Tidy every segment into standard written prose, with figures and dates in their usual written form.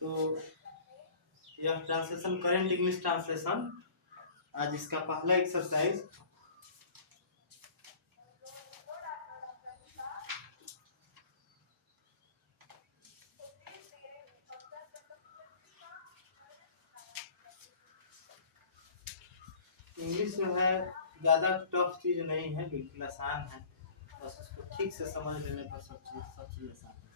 तो यह translation current English translation, आज इसका पहला एक्सरसाइज। इंग्लिश जो है ज़्यादा टफ चीज़ नहीं है, बिल्कुल आसान है, बस उसको ठीक से समझ लेने पर सब चीज़ आसान है।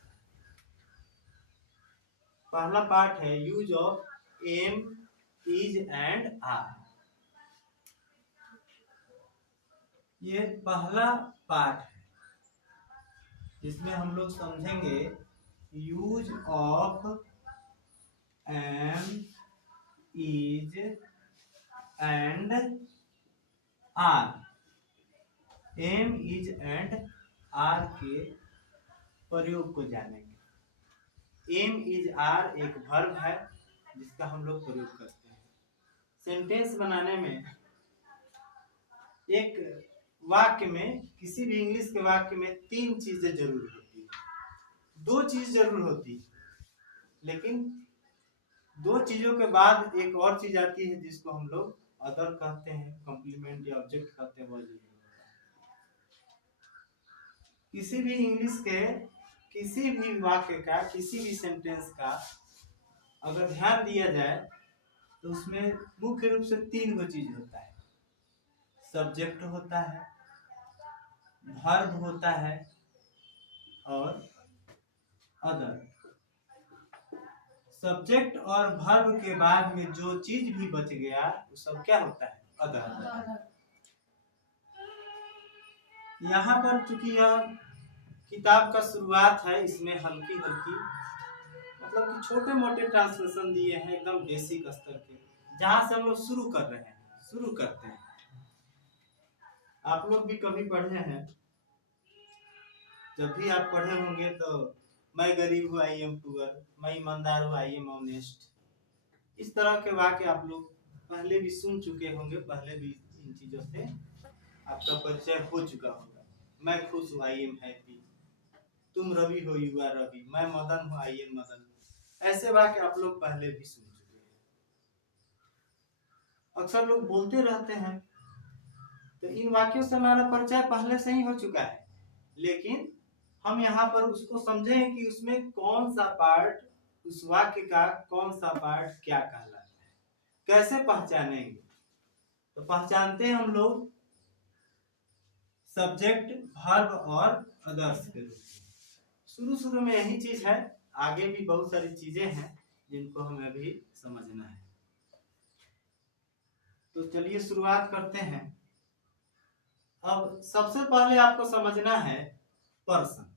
पहला पार्ट है use of am, is and are. ये पहला पार्ट है जिसमें हम लोग समझेंगे use of am, is and are. Am, is and are के प्रयोग को जानेंगे। एम, इज, आर एक वर्ब है जिसका हम लोग प्रयोग करते हैं सेंटेंस बनाने में। एक वाक्य में, किसी भी इंग्लिश के वाक्य में तीन चीजें जरूर होती है। दो चीज जरूर होती है, लेकिन दो चीजों के बाद एक और चीज आती है जिसको हम लोग अदर कहते हैं, कॉम्प्लीमेंट या ऑब्जेक्ट कहते हैं। किसी भी इंग्लिश के किसी भी वाक्य का, किसी भी सेंटेंस का अगर ध्यान दिया जाए तो उसमें मुख्य रूप से तीन गो चीज होता है। सब्जेक्ट होता है, वर्ब होता है और अदर। सब्जेक्ट और वर्ब के बाद में जो चीज भी बच गया वो सब क्या होता है? अदर। यहाँ पर चूंकि यह किताब का शुरुआत है, इसमें हल्की हल्की मतलब कि छोटे मोटे ट्रांसलेशन दिए हैं, एकदम बेसिक स्तर के, जहां से हम लोग शुरू कर रहे हैं, शुरू करते हैं। आप लोग भी कभी पढ़े हैं, जब भी आप पढ़े होंगे तो मैं गरीब हूँ, आई एम पुअर, मैं ईमानदार हूँ, आई एम ऑनेस्ट, इस तरह के वाक्य आप लोग पहले भी सुन चुके होंगे, पहले भी इन चीजों से आपका परिचय हो चुका होगा। मैं खुश हूँ, आई एम हैप्पी, तुम रवि हो, यू आर रवि, मैं मदन हूँ, आई एम मदन। ऐसे वाक्य आप लोग पहले भी सुन चुके हैं, अक्सर लोग बोलते रहते हैं, तो इन वाक्यों से हमारा परिचय पहले से ही हो चुका है। लेकिन हम यहाँ पर उसको समझें कि उसमें कौन सा पार्ट, उस वाक्य का कौन सा पार्ट क्या कहलाता है, कैसे पहचानेंगे। तो पहचानते हैं हम लोग सब्जेक्ट, वर्ब और अदर्स के रूप में। शुरू में यही चीज है, आगे भी बहुत सारी चीजें हैं जिनको हमें अभी समझना है। तो चलिए शुरुआत करते हैं। अब सबसे पहले आपको समझना है पर्सन।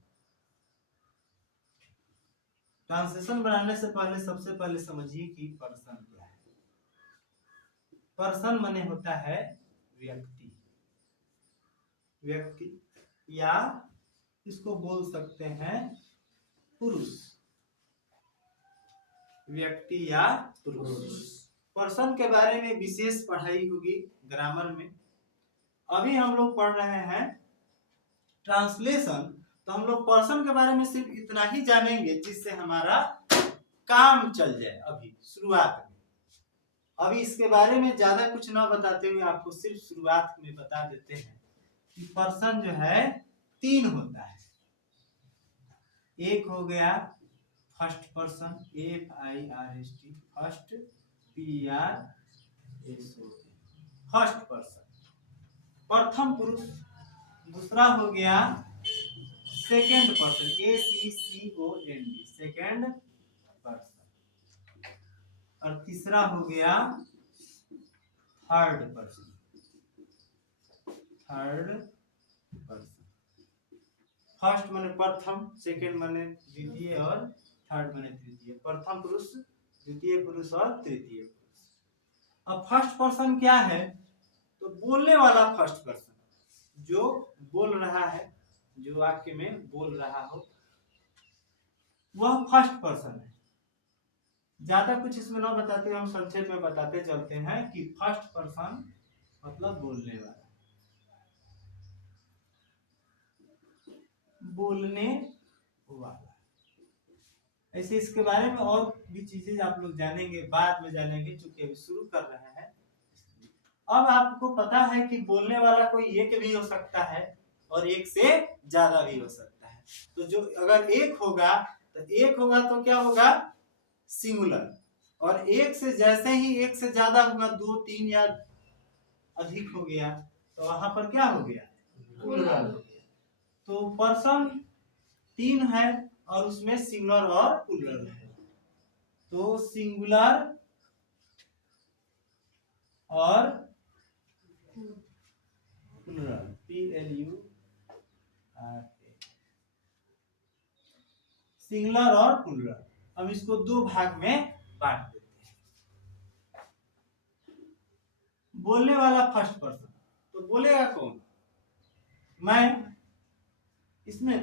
ट्रांसलेशन बनाने से पहले सबसे पहले समझिए कि पर्सन क्या है। पर्सन माने होता है व्यक्ति, व्यक्ति या इसको बोल सकते हैं पुरुष, व्यक्ति या पुरुष। पर्सन के बारे में विशेष पढ़ाई होगी ग्रामर में। अभी हम लोग पढ़ रहे हैं ट्रांसलेशन, तो हम लोग पर्सन के बारे में सिर्फ इतना ही जानेंगे जिससे हमारा काम चल जाए। अभी शुरुआत में, अभी इसके बारे में ज्यादा कुछ ना बताते हुए आपको सिर्फ शुरुआत में बता देते हैं कि पर्सन जो है तीन होता है। एक हो गया first person, FIRST, first, PRSON, first person, प्रथम पुरुष। दूसरा हो गया second person, SECOND, second person. और तीसरा हो गया third person, third person. First माने प्रथम, सेकेंड माने द्वितीय और थर्ड माने तृतीय। प्रथम पुरुष, द्वितीय पुरुष और तृतीय पुरुष। अब फर्स्ट पर्सन क्या है? तो बोलने वाला फर्स्ट पर्सन, जो बोल रहा है, जो वाक्य में बोल रहा हो, वह फर्स्ट पर्सन है। ज्यादा कुछ इसमें ना बताते हुए हम संक्षेप में बताते चलते हैं कि फर्स्ट पर्सन मतलब बोलने वाला, बोलने वाला। ऐसे इसके बारे में और भी चीजें आप लोग जानेंगे, बाद में जानेंगे, चूंकि अभी शुरू कर रहे हैं। अब आपको पता है कि बोलने वाला कोई एक भी हो सकता है और एक से ज्यादा भी हो सकता है। तो जो अगर एक होगा तो क्या होगा, सिंगुलर। और एक से जैसे ही एक से ज्यादा होगा, 2, 3 या अधिक हो गया, तो वहां पर क्या हो गया, प्लूरल हो गया। तो पर्सन 3 है और उसमें सिंगुलर और प्लूरल है। तो सिंगुलर और प्लूरल, PLURA, सिंगुलर और प्लूरल। अब इसको 2 भाग में बांट देते हैं। बोलने वाला फर्स्ट पर्सन, तो बोलेगा कौन, मैं। इसमें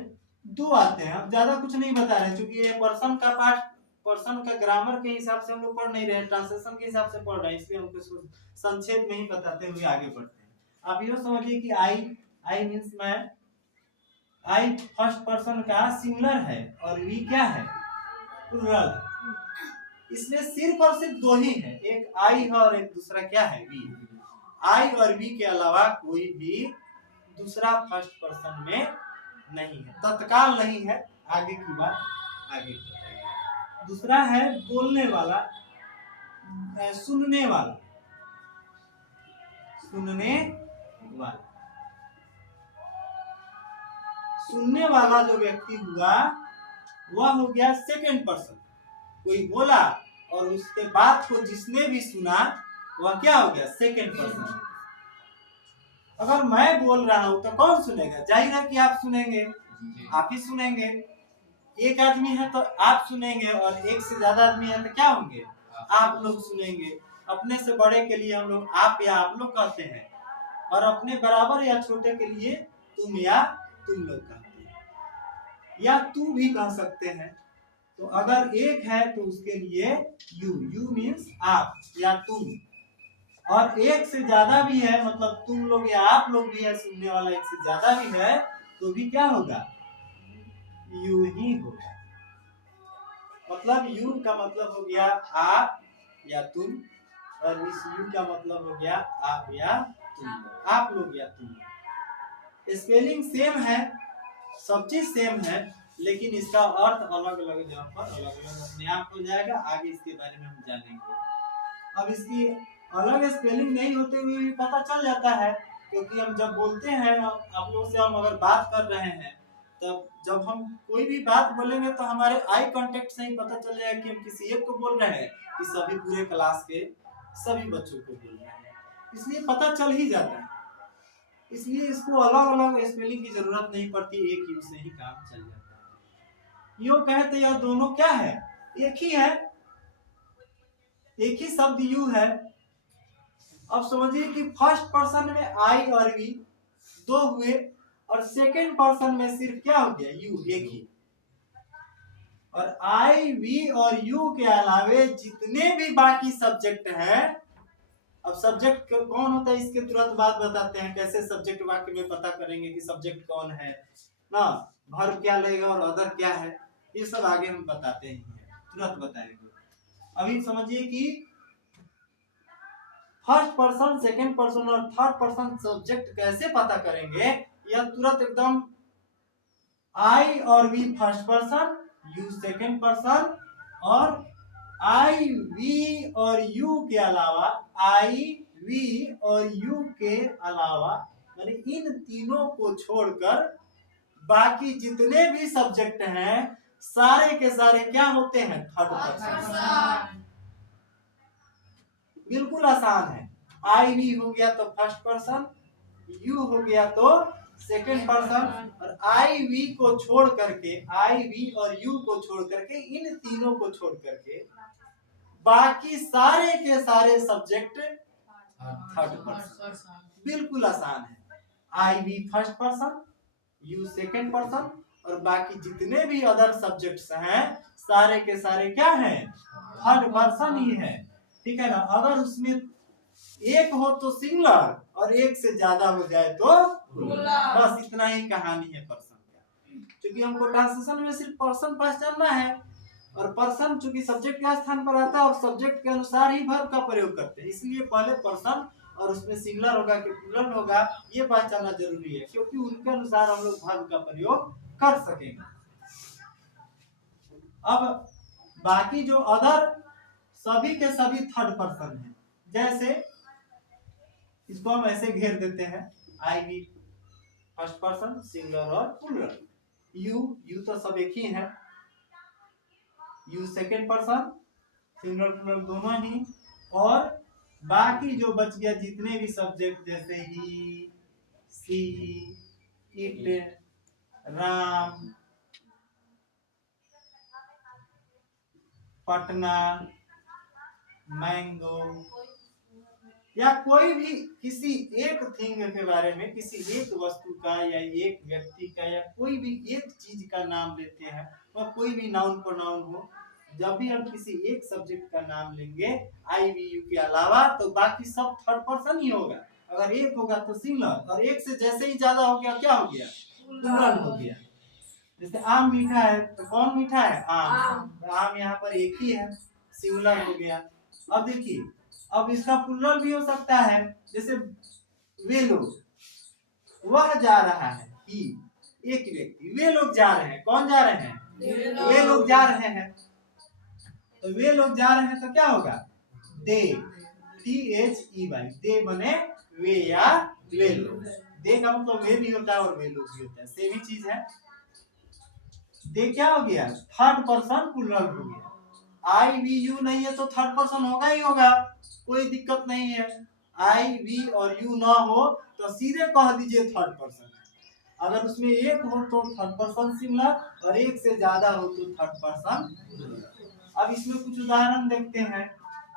2 आते हैं, अब ज्यादा कुछ नहीं बता रहे क्योंकि ये पर्सन का पार्ट, पर्सन का ग्रामर के हिसाब से हम लोग पढ़ नहीं रहे, ट्रांसलेशन के हिसाब से पढ़ रहे हैं, इसलिए हम उसको संक्षेप में ही बताते हुए आगे बढ़ते हैं। आप ये समझिए कि आई मींस मैं, आई फर्स्ट पर्सन का सिंगुलर है और वी क्या है, प्लूरल। इसमें सिर्फ और सिर्फ 2 ही है, एक आई है और एक दूसरा क्या है, वी। आई और वी के अलावा कोई भी दूसरा फर्स्ट पर्सन में नहीं है, तत्काल नहीं है, आगे की बात आगे बताएंगे। दूसरा है बोलने वाला, सुनने वाला, सुनने वाला। सुनने वाला जो व्यक्ति हुआ वह हो गया सेकंड पर्सन। कोई बोला और उसके बात को जिसने भी सुना वह क्या हो गया, सेकंड पर्सन। अगर मैं बोल रहा हूं तो कौन सुनेगा, जाहिर है कि आप सुनेंगे, आप ही सुनेंगे। एक आदमी है तो आप सुनेंगे और एक से ज्यादा आदमी है तो क्या होंगे, आप लोग सुनेंगे। अपने से बड़े के लिए हम लोग आप या आप लोग कहते हैं, और अपने बराबर या छोटे के लिए तुम या तुम लोग कहते हैं, या तू भी कह सकते हैं। तो अगर एक है तो उसके लिए यू मीन्स आप या तुम, और एक से ज्यादा भी है मतलब तुम लोग या आप लोग भी है, सुनने वाला एक से ज्यादा भी है तो भी क्या होगा, यू ही होगा। मतलब यू का मतलब हो गया आप या तुम, और इस यू का मतलब हो गया आप या तुम, आप लोग या तुम। स्पेलिंग सेम है, सब चीज सेम है, लेकिन इसका अर्थ अलग अलग जगह पर अलग अलग अपने आप हो जाएगा। आगे इसके बारे में हम जानेंगे। अब इसकी अलग स्पेलिंग नहीं होते हुए भी पता चल जाता है, क्योंकि हम जब बोलते हैं, आप लोगों से हम अगर बात कर रहे हैं, तब जब हम कोई भी बात बोलेंगे तो हमारे आई कांटेक्ट से ही पता चल जाएगा कि हम किसी एक को बोल रहे हैं कि सभी पूरे क्लास के सभी बच्चों को बोल रहे हैं, इसलिए पता चल ही जाता है। इसलिए इसको अलग अलग स्पेलिंग की जरूरत नहीं पड़ती, एक यू से ही काम चल जाता है। यो कहते हैं दोनों क्या है, एक ही है, एक ही शब्द यू है। अब समझिए कि फर्स्ट पर्सन में आई और वी 2 हुए और सेकंड पर्सन में सिर्फ क्या हो गया, यू, एक ही। और आई वी और यू के अलावे जितने भी बाकी सब्जेक्ट हैं, अब सब्जेक्ट कौन होता है इसके तुरंत बाद बताते हैं, कैसे सब्जेक्ट वाक्य में पता करेंगे कि सब्जेक्ट कौन है ना, वर्ब क्या लगेगा और अदर क्या है, ये सब आगे हम बताते हैं, तुरंत बताएंगे। अभी समझिए कि फर्स्ट पर्सन, सेकंड पर्सन और थर्ड पर्सन सब्जेक्ट कैसे पता करेंगे, यह तुरंत एकदम आई और we first person, you second person, और आई वी और यू के अलावा, आई वी और यू के अलावा यानी इन तीनों को छोड़कर बाकी जितने भी सब्जेक्ट हैं सारे के सारे क्या होते हैं, थर्ड पर्सन। बिल्कुल आसान है। आई वी हो गया तो फर्स्ट पर्सन, यू हो गया तो सेकंड पर्सन, और आई वी को छोड़ करके, आई वी और यू को छोड़ करके, इन तीनों को छोड़ करके बाकी सारे के सारे सब्जेक्ट थर्ड पर्सन। बिल्कुल आसान है। I we first person, you second person, और बाकी जितने भी अदर सब्जेक्ट्स हैं सारे के सारे क्या हैं, थर्ड पर्सन ही है। ठीक है ना। अगर उसमें एक हो तो सिंगुलर और एक से ज्यादा हो जाए तो प्लूरल। बस इतना ही कहानी है पर्सन का। क्योंकि हमको ट्रांसलेशन में सिर्फ पर्सन पहचानना है, और पर्सन चूंकि सब्जेक्ट के स्थान पर आता है और सब्जेक्ट के अनुसार ही वर्ब का प्रयोग करते हैं, इसलिए पहले पर्सन और उसमें सिंगुलर होगा कि प्लूरल होगा ये पहचानना जरूरी है, क्योंकि उनके अनुसार हम लोग वर्ब का प्रयोग कर सकेंगे। अब बाकी जो अदर सभी के सभी थर्ड पर्सन हैं, जैसे इसको हम ऐसे घेर देते हैं, I we first person singular और प्लूरल, यू तो सब एक ही है, you second person singular plural दोनों ही, और बाकी जो बच गया जितने भी सब्जेक्ट जैसे ही, सी, इट, राम, पटना, मैंगो, या कोई भी किसी एक थिंग के बारे में, किसी एक वस्तु का या एक व्यक्ति का या कोई भी एक चीज का नाम लेते हैं, वह कोई भी नाउन प्रोनाउन हो, जब भी हम किसी एक सब्जेक्ट का नाम लेंगे आई वी यू के अलावा, तो बाकी सब थर्ड पर्सन ही होगा। अगर एक होगा तो सिंगुलर, और एक से जैसे ही ज्यादा हो गया क्या हो गया, प्लूरल हो गया। जैसे आम मीठा है तो कौन मीठा है, आम, तो आम यहाँ पर एक ही है, सिंगुलर हो गया। अब देखिए, अब इसका प्लूरल भी हो सकता है, जैसे वे लोग, वह जा रहा है, ही एक व्यक्ति, वे लोग जा रहे हैं, कौन जा रहे हैं, वे लोग जा रहे हैं, तो वे लोग जा रहे हैं तो क्या होगा, दे, THEY, दे बने वे या वे लोग, दे का मतलब वे भी होता है और वे लोग भी होता है, सेम ही चीज है। दे क्या हो गया, थर्ड पर्सन प्लूरल हो गया। आई वी यू नहीं है तो थर्ड पर्सन होगा ही होगा, कोई दिक्कत नहीं है। आई वी और यू ना हो तो सीधे कह दीजिए थर्ड पर्सन। अगर उसमें एक हो तो थर्ड पर्सन सिंगुलर, और एक से ज्यादा हो तो थर्ड पर्सन प्लूरल। अब इसमें कुछ उदाहरण देखते हैं,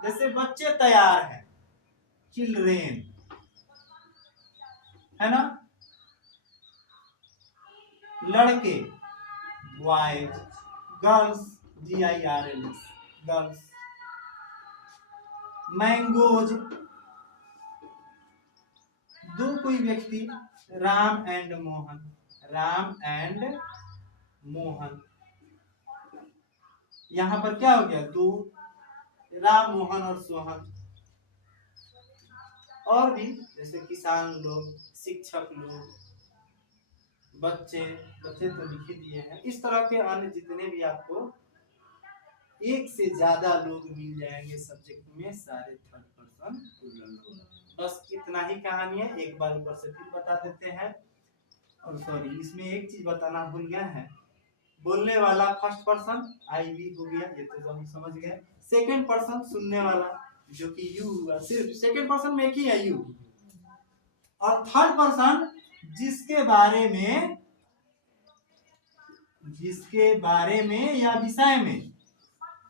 जैसे बच्चे तैयार हैं, चिल्ड्रेन, है ना, लड़के boys, girls GIRLS girls, mangoes, दो कोई व्यक्ति, राम एंड मोहन, राम एंड मोहन, यहां पर क्या हो गया, दो, राम मोहन और सोहन। और भी जैसे किसान लोग, शिक्षक लोग, बच्चे, बच्चे तो लिख ही दिए हैं। इस तरह के अन्य जितने भी आपको एक से ज्यादा लोग मिल जाएंगे सब्जेक्ट में, सारे थर्ड पर्सन प्लूरल। बस इतना ही कहानी है, एक बार ऊपर से फिर बता देते हैं। और सॉरी, इसमें एक चीज बताना भूल गया है, बोलने वाला फर्स्ट पर्सन आई वी हो गया, ये तो हम समझ गए। सेकंड पर्सन सुनने वाला जो कि यू हुआ, सिर्फ सेकंड पर्सन में एक ही है यू, और थर्ड पर्सन जिसके बारे में या विषय में,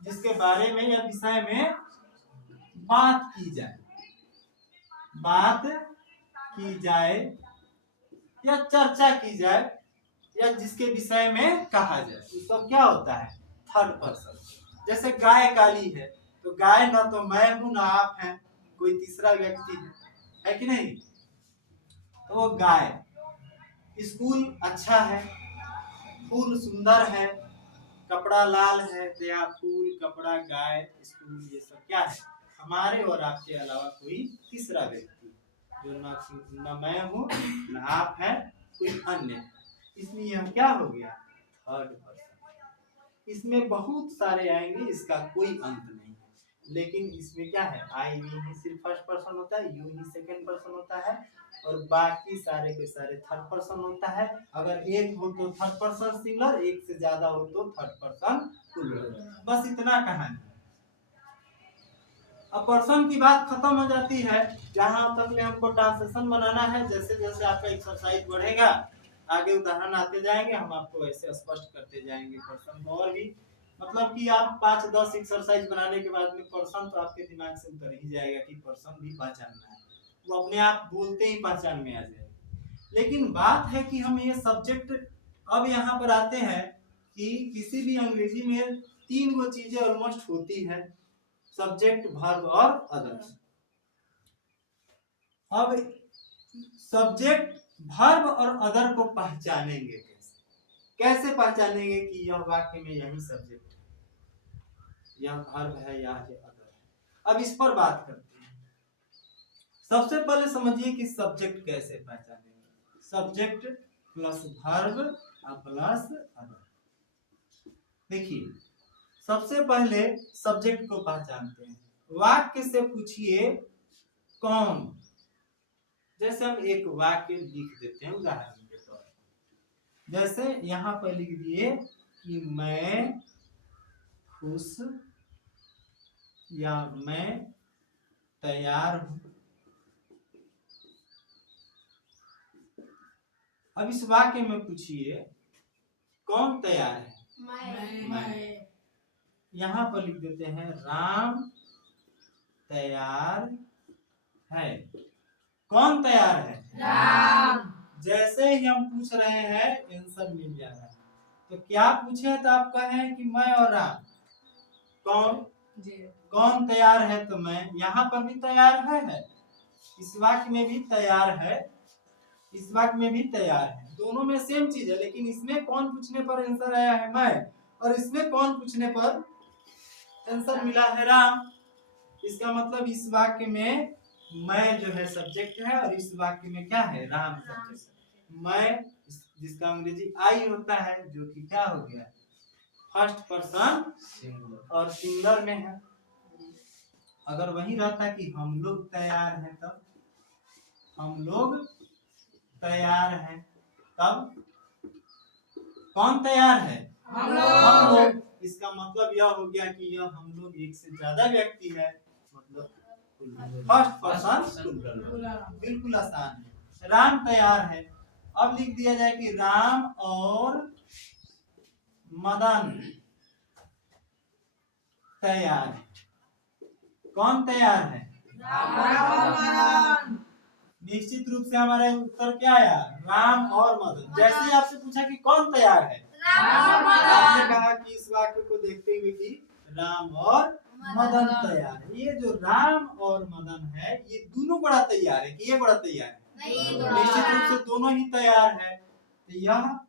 जिसके बारे में या विषय में बात की जाए या चर्चा की जाए, या जिसके विषय में कहा जाए, तो सब क्या होता है, थर्ड पर्सन। जैसे गाय काली है, तो गाय ना तो मैं हूं ना आप हैं, कोई तीसरा व्यक्ति है कि नहीं, तो वो गाय। स्कूल अच्छा है, फूल सुंदर है, कपड़ा लाल है, तो यहाँ फूल, कपड़ा, गाय, स्कूल, ये सब क्या है, हमारे और आपके अलावा कोई तीसरा व्यक्ति, जो ना मैं हूँ ना आप हैं, कोई अन्य, इसलिए यह क्या हो गया, थर्ड पर्सन। इसमें बहुत सारे आएंगे, इसका कोई अंत नहीं है, लेकिन इसमें क्या है, आई वी ही सिर्फ फर्स्ट पर्सन होता है, यू ही सेकंड पर्सन होता है, और बाकी सारे के सारे थर्ड पर्सन होता है। अगर एक हो तो थर्ड पर्सन सिंगुलर, एक से ज्यादा हो तो थर्ड पर्सन प्लूरल। बस इतना कहानी। अब पर्सन की बात खत्म हो जाती है, जहां तक में हमको ट्रांसलेशन बनाना है। जैसे जैसे आपका एक्सरसाइज बढ़ेगा, आगे उदाहरण आते जाएंगे, हम आपको ऐसे स्पष्ट करते जाएंगे पर्सन को। और भी मतलब कि आप 5-10 एक्सरसाइज बनाने के बाद में पर्सन तो आपके दिमाग से उतर ही जाएगा कि पर्सन भी पहचानना है, वो अपने आप बोलते ही पहचान में आ जाएगा। लेकिन बात है कि हम ये सब्जेक्ट, अब यहाँ पर आते हैं कि किसी भी अंग्रेजी में 3 वो चीजें ऑलमोस्ट होती है, सब्जेक्ट, वर्ब और अदर्स। अब सब्जेक्ट, वर्ब और अदर को पहचानेंगे कैसे पहचानेंगे कि यह वाक्य में यही सब्जेक्ट है, यह वर्ब है या ये अदर है। अब इस पर बात करते हैं। सबसे पहले समझिए कि सब्जेक्ट कैसे पहचानेंगे। Subject plus verb plus other. देखिए सबसे पहले सब्जेक्ट को पहचानते हैं। वाक्य से पूछिए कौन। जैसे हम एक वाक्य लिख देते हैं उदाहरण के तौर पर, जैसे यहाँ पर लिख दिए कि मैं खुश या मैं तैयार हूं। अब इस वाक्य में पूछिए कौन तैयार है। मैं। यहाँ पर लिख देते हैं राम तैयार है। कौन तैयार है? राम। जैसे ही हम पूछ रहे हैं आंसर मिल जा रहा है। तो क्या पूछे तो आप कहें कि मैं और राम। कौन कौन तैयार है? तो मैं। यहाँ पर भी तैयार है, इस वाक्य में भी तैयार है, इस वाक्य में भी तैयार है। दोनों में सेम चीज है, लेकिन इसमें कौन पूछने पर आंसर आया है मैं, और इसमें कौन पूछने पर आंसर मिला है राम। इसका मतलब इस वाक्य में मैं जो है सब्जेक्ट है और इस वाक्य में क्या है? राम सब्जेक्ट। मैं जिसका अंग्रेजी आई होता है, जो कि क्या हो गया? फर्स्ट पर्सन सिंगुलर और सिंगुलर में है। अगर वही रहता कि हम लोग तैयार हैं, तब हम लोग तैयार हैं, तब कौन तैयार है? हम लोग। इसका मतलब यह हो गया कि यह हम लोग एक से ज्यादा व्यक्ति है, मतलब फर्स्ट पर्सन बिल्कुल आसान है। राम तैयार है। अब लिख दिया जाए कि राम और मदन तैयार है। कौन तैयार है? राम। निश्चित रूप से हमारा उत्तर क्या आया? राम और मदन। जैसे ही आपसे पूछा कि कौन तैयार है, आपने कहा कि इस वाक्य को देखते हुए कि राम और मदन तैयार है। ये जो राम और मदन है, ये दोनों बड़ा तैयार है कि ये बड़ा तैयार है? निश्चित रूप से दोनों ही तैयार है। तो यह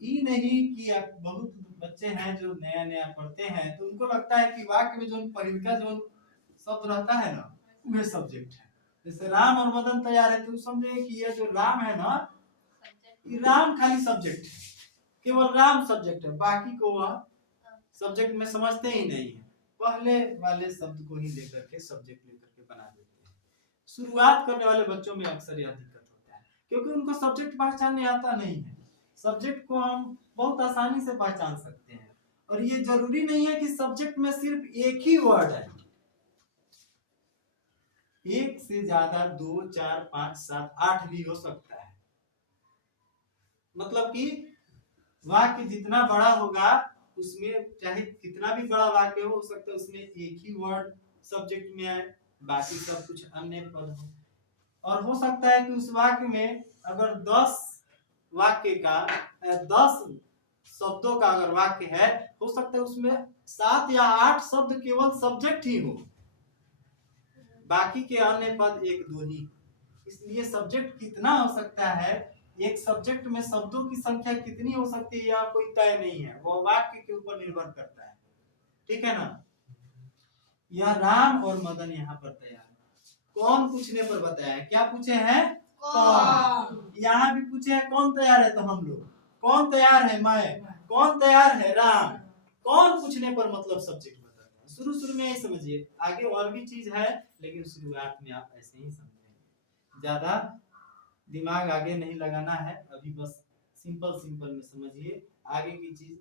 ही नहीं कि बहुत बच्चे हैं जो नया नया पढ़ते हैं, तो उनको लगता है कि वाक्य में जो पहले का जो शब्द रहता है ना, वह सब्जेक्ट है। जैसे राम और मदन तैयार है, तो समझे कि ये जो राम है ना, ये राम खाली सब्जेक्ट है, केवल राम सब्जेक्ट है, बाकी को वह सब्जेक्ट में समझते ही नहीं है। पहले वाले शब्द को ही लेकर के सब्जेक्ट लेकर के बना देते हैं। शुरुआत करने वाले बच्चों में अक्सर यह दिक्कत होता है, क्योंकि उनको सब्जेक्ट पहचानने आता नहीं है। सब्जेक्ट को हम बहुत आसानी से पहचान सकते हैं, और ये जरूरी नहीं है कि सब्जेक्ट में सिर्फ एक ही वर्ड है। एक से ज्यादा 2, 4, 5, 7, 8 भी हो सकता है। मतलब कि वाक्य जितना बड़ा होगा, उसमें चाहे कितना भी बड़ा वाक्य हो सकता है उसमें एक ही वर्ड सब्जेक्ट में आए, बाकी सब कुछ अन्य पद हो। और हो सकता है कि उस वाक्य में अगर 10 वाक्य का 10 शब्दों का अगर वाक्य है, हो सकता है उसमें 7 या 8 शब्द केवल सब्जेक्ट ही हो, बाकी के अन्य पद 1-2 ही। इसलिए सब्जेक्ट कितना हो सकता है, एक सब्जेक्ट में शब्दों की संख्या कितनी हो सकती है, यह कोई तय नहीं है, वो वाक्य के ऊपर निर्भर करता है। ठीक है ना? यह राम और मदन यहाँ पर तैयार है। कौन पूछने पर बताया? क्या पूछे हैं? कौन। यहाँ भी पूछे हैं कौन तैयार है, तो हम लोग। कौन तैयार है? मैं। कौन तैयार है? राम। कौन पूछने पर मतलब सब्जेक्ट बताता है। शुरू में यही समझिए, आगे और भी चीज है, लेकिन शुरुआत में आप ऐसे ही समझेंगे। ज्यादा दिमाग आगे नहीं लगाना है, अभी बस सिंपल में समझिए, आगे की चीज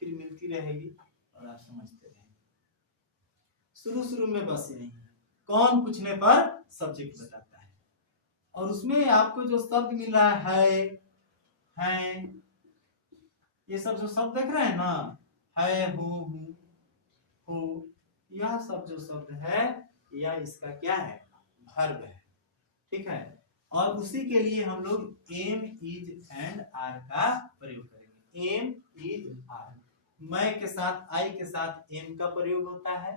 फिर मिलती रहेगी और आप समझते रहेंगे। शुरू में बस यही है, कौन पूछने पर सब्जेक्ट बताता है। और उसमें आपको जो शब्द मिल रहा है, ये सब जो शब्द देख रहे हैं ना, है, हो, यह सब जो शब्द है, यह इसका क्या है? वर्ब है। ठीक है? और उसी के लिए हम लोग एम, इज एंड आर का प्रयोग करेंगे। Am, is, are. मैं के साथ, आई के साथ एम का प्रयोग होता है।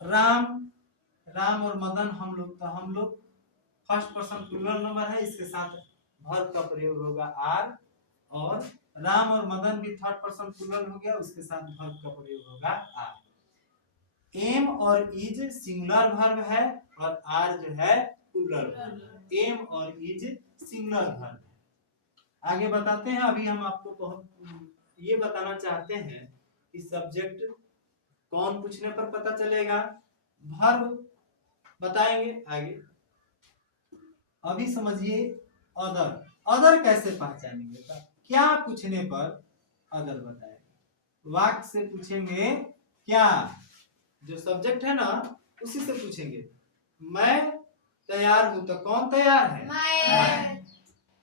राम और मदन हम लोग फर्स्ट पर्सन प्लूरल नंबर है, इसके साथ वर्ब का प्रयोग होगा आर। और राम और मदन भी थर्ड पर्सन प्लूरल हो गया, उसके साथ वर्ब का प्रयोग होगा आर। एम और इज सिंगुलर वर्ब है और आर जो है प्लूरल वर्ब। एम और इज सिंगुलर वर्ब है। आगे बताते हैं। अभी हम आपको बहुत ये बताना चाहते हैं कि सब्जेक्ट कौन पूछने पर पता चलेगा, वर्ब बताएंगे आगे। अभी समझिए अदर। अदर कैसे पहचानेंगे? क्या पूछने पर अदर बताएंगे? वाक्य से पूछेंगे क्या, जो सब्जेक्ट है ना उसी से पूछेंगे। मैं तैयार हूं, तो कौन तैयार है?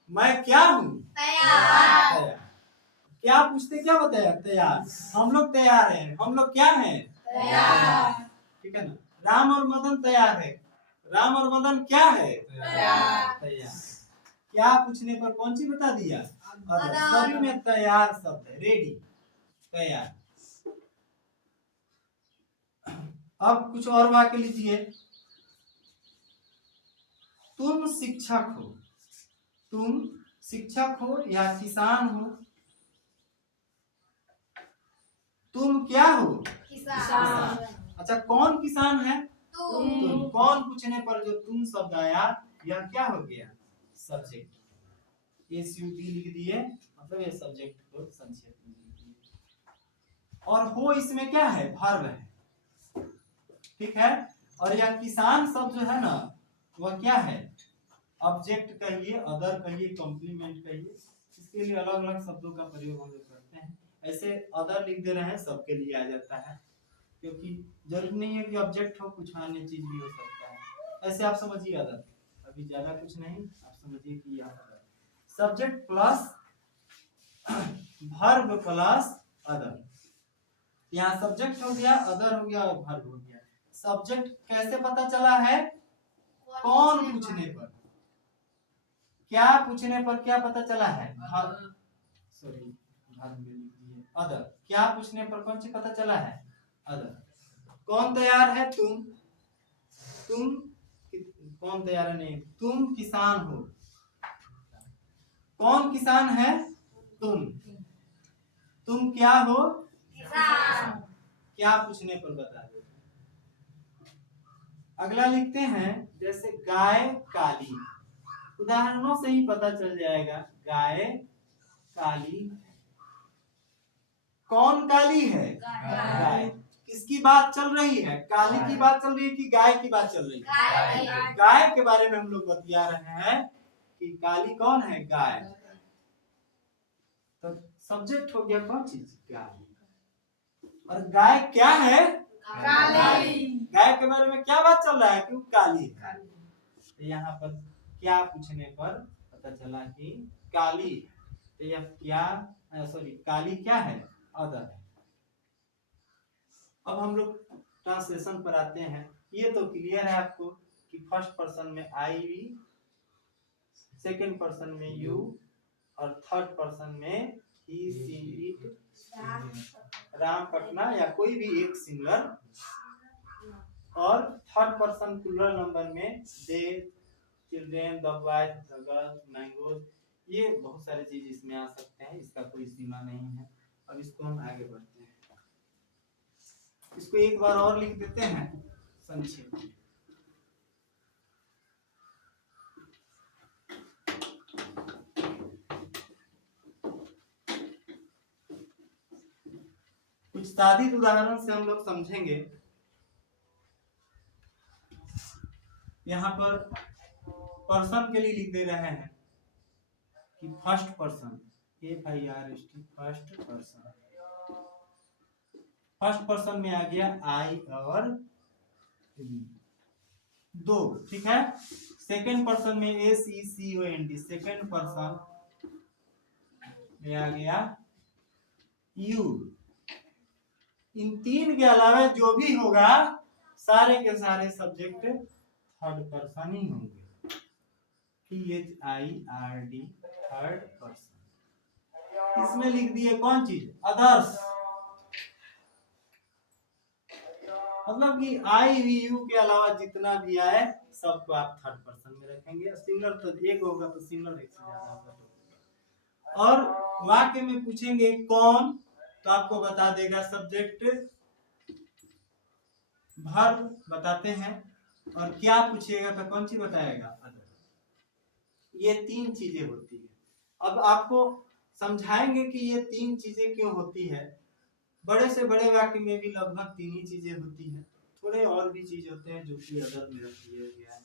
मैं क्या हूं? तैयार। क्या पूछते, क्या बताया? तैयार। हम लोग तैयार हैं। हम लोग क्या हैं? तैयार। ठीक है ना। राम और मदन तैयार है। राम और मदन क्या है? तैयार। क्या पूछने पर कौन सी बता दिया? सभी में तैयार शब्द है, रेडी, तैयार। अब कुछ और वाक्य लीजिए। तुम शिक्षक हो। तुम शिक्षक हो या किसान हो। तुम क्या हो? किसान। अच्छा, कौन किसान है? तुम। कौन पूछने पर जो तुम शब्द आया, यह क्या हो गया? सब्जेक्ट। SUT लिख दिए, मतलब ये सब्जेक्ट को संक्षेप में लिख दिए। और हो इसमें क्या है? वर्ब है, ठीक है। और यह किसान शब्द जो है ना, वह क्या है? ऑब्जेक्ट कहिए, अदर कहिए, कॉम्प्लीमेंट कहिए, इसके लिए अलग अलग शब्दों का प्रयोग हम लोग करते हैं। ऐसे अदर लिख दे रहे हैं, सबके लिए आ जाता है, क्योंकि जरूरी नहीं है कि ऑब्जेक्ट हो, कुछ अन्य चीज भी हो सकता है। ऐसे आप समझिए अदर। अभी ज्यादा कुछ नहीं, आप समझिए कि यह subject plus verb plus other. यहाँ सब्जेक्ट हो गया, अदर हो गया और वर्ब हो गया। सब्जेक्ट कैसे पता चला है? कौन पूछने पर। क्या पूछने पर क्या पता चला है? Sorry, other. क्या पूछने पर कौन सी पता चला है? अदर। कौन तैयार है? तुम। तुम कौन तैयार है? नहीं, तुम किसान हो। कौन किसान है? तुम। तुम क्या हो? किसान। क्या पूछने पर बता दो। अगला लिखते हैं, जैसे गाय काली। उदाहरणों से ही पता चल जाएगा। गाय काली। कौन काली है? गाय। किसकी बात चल रही है? काली की बात चल रही है कि गाय की बात चल रही है? गाय के बारे में हम लोग बतिया रहे हैं कि काली कौन है? गाय। तो सब्जेक्ट हो गया कौन चीज? गाय। और गाय क्या है? काली। गाय के बारे में क्या बात चल रहा है कि काली है। तो यहाँ पर क्या पूछने पर पता चला कि काली। तो यह क्या, सॉरी, काली क्या है? अदर है। अब हम लोग ट्रांसलेशन पर आते हैं। ये तो क्लियर है आपको कि फर्स्ट पर्सन में आई वी, सेकेंड पर्सन में यू, और थर्ड पर्सन में ही सी इट, राम पटना या कोई भी एक सिंगुलर, और थर्ड पर्सन प्लूरल नंबर में they, children, the wife, the girl, mangoes. ये बहुत सारी चीज इसमें आ सकते हैं, इसका कोई सीमा नहीं है। अब इसको हम आगे बढ़ते हैं। इसको एक बार और लिख देते हैं संक्षेप में। कुछ साधित उदाहरण से हम लोग समझेंगे। यहाँ पर पर्सन के लिए लिख दे रहे हैं कि first person, FIRST, first person. First person में आ गया आई और दो, ठीक है। सेकेंड पर्सन में SECOND, सेकेंड पर्सन में आ गया यू। इन तीन के अलावा जो भी होगा, सारे के सारे सब्जेक्ट थर्ड पर्सन ही होंगे। THIRD, third person. इसमें लिख दिए कौन चीज? अदर्स। मतलब कि आई वी यू के अलावा जितना भी आए सबको आप थर्ड पर्सन में रखेंगे। सिंगुलर तो एक होगा, तो सिंगुलर एक से ज्यादा होगा तो। और वाक्य में पूछेंगे कौन, तो आपको बता देगा सब्जेक्ट वर्ब बताते हैं, और क्या पूछिएगा तो कौन सी बताएगा अदर। ये तीन चीजें होती है। अब आपको समझाएंगे कि ये तीन चीजें क्यों होती है। बड़े से बड़े वाक्य में भी लगभग तीन ही चीजें होती हैं, थोड़े और भी चीज होते हैं जो कि अदर में रखी गया है।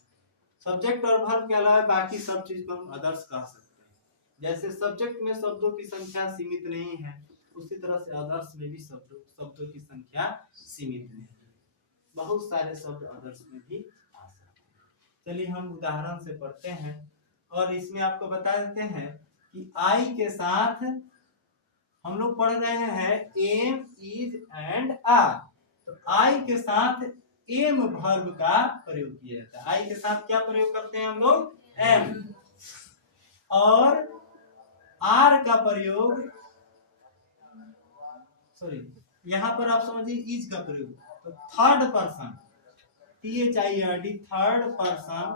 सब्जेक्ट और वर्ब के अलावा बाकी सब चीज को हम अदर्स कह सकते हैं। जैसे सब्जेक्ट में शब्दों की संख्या सीमित नहीं है, उसी तरह से अदर्स में भी शब्दों की संख्या सीमित नहीं है, बहुत सारे शब्द अदर्स में भी आ सकते हैं। चलिए हम उदाहरण से पढ़ते हैं, और इसमें आपको बता देते हैं कि आई के साथ हम लोग पढ़ रहे हैं एम इज एंड आर। तो आई के साथ एम वर्ब का प्रयोग किया जाता है। आई के साथ क्या प्रयोग करते हैं हम लोग? एम। और आर का प्रयोग, सॉरी यहां पर आप समझिए इज का प्रयोग, तो third person THIRD third person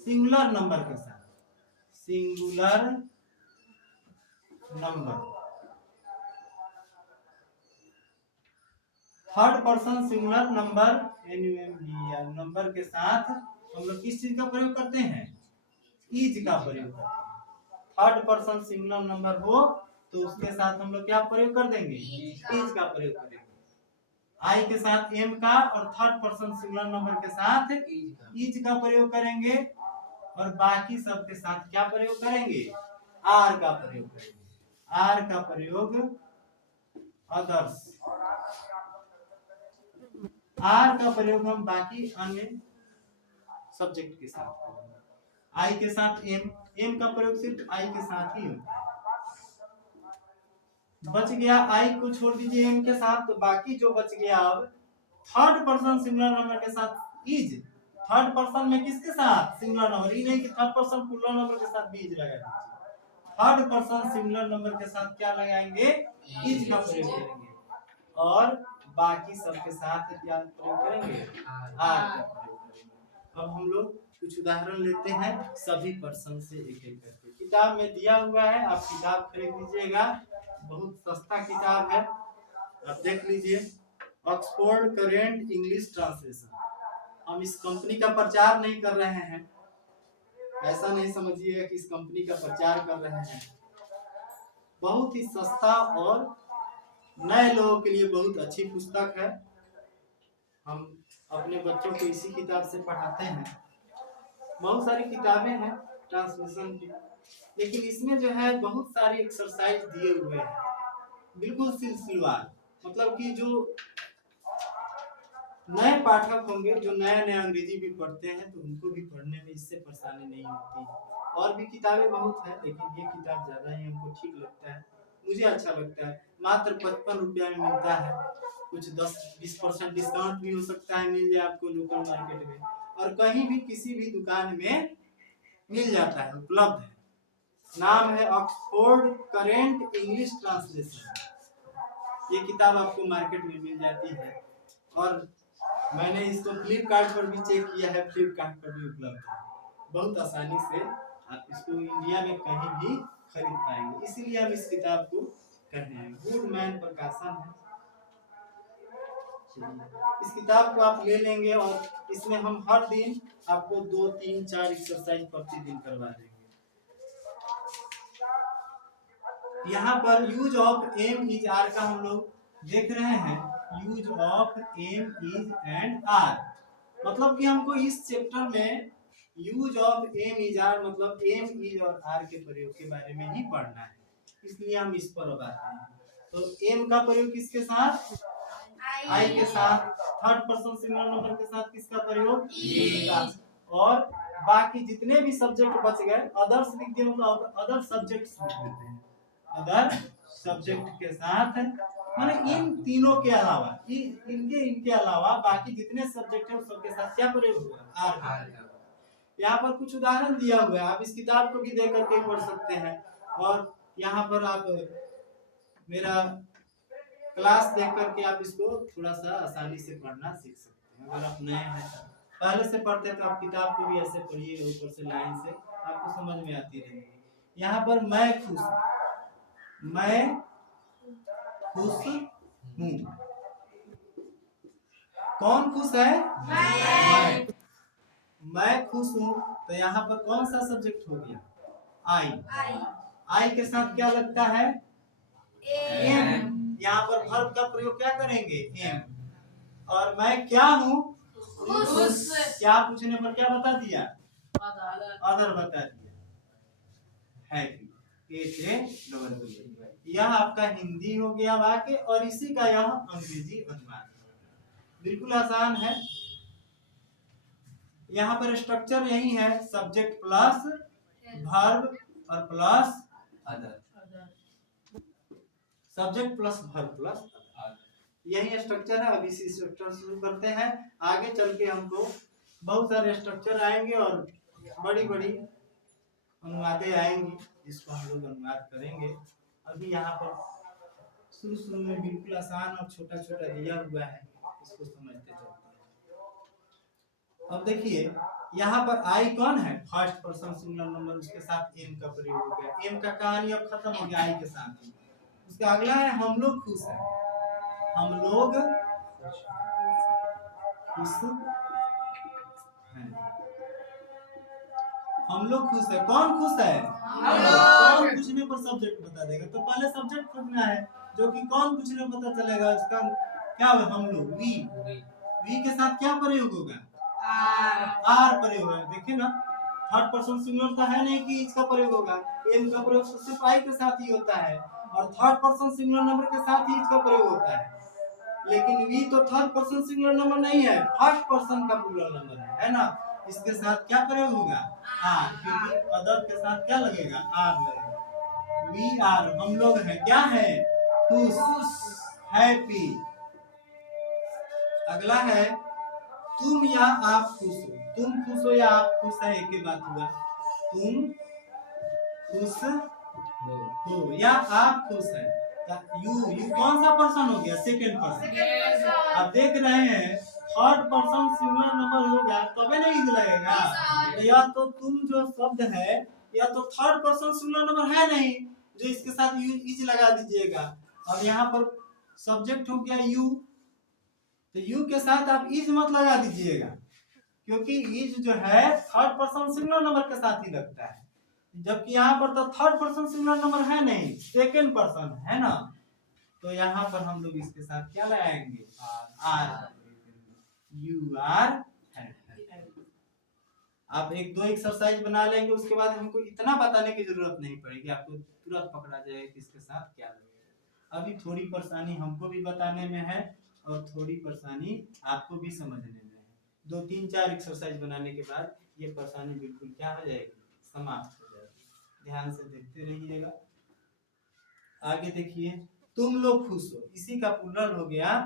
singular number के साथ, singular number, third person singular number number के साथ हम लोग किस चीज का प्रयोग करते हैं? इज का प्रयोग करते हैं। थर्ड पर्सन सिंगुलर नंबर हो तो उसके साथ हम लोग क्या प्रयोग कर देंगे? इज का प्रयोग करेंगे। आई के साथ एम का, और थर्ड पर्सन सिंगुलर नंबर के साथ इज का प्रयोग करेंगे, और बाकी सब के साथ क्या प्रयोग करेंगे? आर का प्रयोग करेंगे। आर का प्रयोग अदर्स, आर का प्रयोग हम बाकी अन्य सब्जेक्ट के साथ करेंगे। आई के साथ एम, एम का प्रयोग सिर्फ आई के साथ ही होता है। बच गया आई को छोड़ दीजिए एम के साथ, तो बाकी जो बच गया अब थर्ड पर्सन सिंगुलर नंबर के साथ इज। थर्ड पर्सन में किसके साथ? सिंगुलर नंबर, ये नहीं कि थर्ड पर्सन प्लूरल नंबर के साथ भी इज लगा दीजिए। थर्ड पर्सन सिंगुलर नंबर के साथ क्या लगाएंगे? इज का प्रयोग करेंगे, और बाकी सब के साथ क्या प्रयोग करेंगे? आर का प्रयोग करेंगे। अब हम लोग कुछ उदाहरण लेते हैं सभी पर्सन से एक एक करके। किताब में दिया हुआ है, आप किताब खरीद लीजिएगा, बहुत सस्ता किताब है, आप देख लीजिए। Oxford current English translation. हम इस कंपनी का प्रचार नहीं कर रहे हैं, ऐसा नहीं समझिएगा कि इस कंपनी का प्रचार कर रहे हैं। बहुत ही सस्ता और नए लोगों के लिए बहुत अच्छी पुस्तक है। हम अपने बच्चों को इसी किताब से पढ़ाते हैं। बहुत सारी किताबें हैं ट्रांसलेशन की, लेकिन इसमें जो है बहुत सारी एक्सरसाइज दिए हुए हैं, बिल्कुल सिलसिलेवार। मतलब कि जो नए पाठक होंगे, जो नया नया अंग्रेजी भी पढ़ते हैं, तो उनको भी पढ़ने में इससे परेशानी नहीं होती। और भी किताबें बहुत है, लेकिन ये किताब ज्यादा ही हमको ठीक लगता है, मुझे अच्छा लगता है। मात्र 55 रुपया में मिलता है, कुछ 10-20% डिस्काउंट भी हो सकता है, मिल जाए आपको लोकल मार्केट में, और कहीं भी किसी भी दुकान में मिल जाता है, उपलब्ध है। नाम है ऑक्सफोर्ड करेंट इंग्लिश ट्रांसलेशन। ये किताब आपको मार्केट में मिल जाती है, और मैंने इसको फ्लिपकार्ट पर भी चेक किया है, फ्लिपकार्ट पर भी उपलब्ध है। बहुत आसानी से आप इसको इंडिया में कहीं भी खरीद पाएंगे, इसीलिए हम इस किताब को कह रहे हैं। गुड मैन प्रकाशन है। इस किताब को आप ले लेंगे, और इसमें हम हर दिन आपको 2, 3, 4 एक्सरसाइज प्रतिदिन करवा देंगे। यहाँ पर use of am is are का हम लोग देख रहे हैं। Use of am is and are, मतलब कि हमको इस चैप्टर में use of am is are मतलब एम इज और आर के प्रयोग के बारे में ही पढ़ना है, इसलिए हम इस पर अब आते हैं। तो एम का प्रयोग किसके साथ? आई के साथ। थर्ड पर्सन सिंगुलर नंबर के साथ किसका प्रयोग? इज का। और बाकी जितने भी सब्जेक्ट बच गए अदर्स लिख दिए, मतलब अदर सब्जेक्ट्स लिख देते हैं। अदर सब्जेक्ट के साथ, माने इन तीनों के अलावा, इनके अलावा बाकी जितने सब्जेक्ट है सबके साथ क्या प्रयोग होगा? आर। यहाँ पर कुछ उदाहरण दिया हुआ है, आप इस किताब को भी देख करके पढ़ सकते हैं, और यहाँ पर आप मेरा क्लास देख करके आप इसको थोड़ा सा आसानी से पढ़ना सीख सकते हैं। अगर आप नए हैं, पहले से पढ़ते हैं तो आप किताब को भी ऐसे पढ़िए ऊपर से लाइन से, आपको समझ में आती रहेगी। यहाँ पर मैं खुश हूँ, मैं खुश हूँ। कौन खुश है? मैं खुश हूँ। तो यहाँ पर कौन सा सब्जेक्ट हो गया? आई। आई के साथ क्या लगता है? एम। यहाँ पर वर्ब का प्रयोग क्या करेंगे? एम। और मैं क्या हूँ? खुश। क्या पूछने पर क्या बता दिया? अदर बता दिया है। यह आपका हिंदी हो गया वाक्य और इसी का यह अंग्रेजी अनुवाद। बिल्कुल आसान है। यहाँ पर स्ट्रक्चर यही है, सब्जेक्ट प्लस वर्ब और plus other. Subject plus verb plus other, यही स्ट्रक्चर है। अब इसी स्ट्रक्चर शुरू करते हैं। आगे चल के हमको बहुत सारे स्ट्रक्चर आएंगे और बड़ी बड़ी अनुवादें आएंगी जिसको हम लोग अनुवाद करेंगे। अभी यहाँ पर शुरू में बिल्कुल आसान और छोटा छोटा दिया हुआ है, इसको समझते चलते हैं। अब देखिए यहाँ पर आई कौन है? फर्स्ट पर्सन सिंगुलर नंबर, उसके साथ एम का प्रयोग हो गया। एम का कहानी अब खत्म हो गया आई के साथ। उसका अगला है हम लोग खुश हैं। हम लोग खुश हैं। हम लोग खुश है। कौन खुश है? कौन पूछने पर सब्जेक्ट बता देगा? तो पहले सब्जेक्ट खोजना है, जो कि कौन पूछने पर पता चलेगा। इसका क्या है? हम लोग। वी के साथ क्या प्रयोग होगा? आर प्रयोग है। देखिए ना, थर्ड पर्सन सिंगुलर तो है नहीं कि इसका प्रयोग होगा। एम का प्रयोग सिर्फ आई के साथ ही होता है और थर्ड पर्सन सिंगुलर नंबर के साथ ही इसका प्रयोग होता है। लेकिन वी तो थर्ड पर्सन सिंगुलर नंबर नहीं है, फर्स्ट पर्सन का प्लूरल नंबर है ना। इसके साथ क्या प्रयोग होगा? आर, क्योंकि अदर के साथ क्या लगेगा? आर लगेगा। वी आर, हम लोग हैं, क्या है? खुश, हैप्पी। अगला है तुम या आप खुश हो। तुम खुश हो या आप खुश है, एक ही बात हुआ। तुम खुश हो या आप खुश है। यू कौन सा पर्सन हो गया? Second person. आप देख रहे हैं थर्ड पर्सन सिंगुलर नंबर होगा तबे नहीं लगेगा। या तो तुम जो शब्द है या तो थर्ड पर्सन सिंगुलर नंबर है नहीं, जो इसके साथ यू इज लगा दीजिएगा। अब यहाँ पर सब्जेक्ट हो गया यू, तो यू के साथ आप इज मत लगा दीजिएगा, क्योंकि इज जो है थर्ड पर्सन सिंगुलर नंबर के साथ ही लगता है। जबकि यहाँ पर तो थर्ड पर्सन सिंगुलर नंबर है नहीं, सेकेंड पर्सन है ना। तो यहाँ पर हम लोग इसके साथ क्या लगाएंगे? आर। You are. आप एक दो एक्सरसाइज बना लेंगे, उसके बाद हमको इतना बताने की जरूरत नहीं पड़ेगी, आपको तुरंत पकड़ा जाएगा कि इसके साथ क्या लगेगा। अभी थोड़ी परेशानी हमको भी बताने में है और थोड़ी परेशानी आपको भी समझने में है। 2-3-4 एक्सरसाइज बनाने के बाद ये परेशानी बिल्कुल क्या हो जाएगी? समाप्त हो जाएगी। ध्यान से देखते रहिएगा। आगे देखिए, तुम लोग खुश हो, इसी का प्लूरल हो गया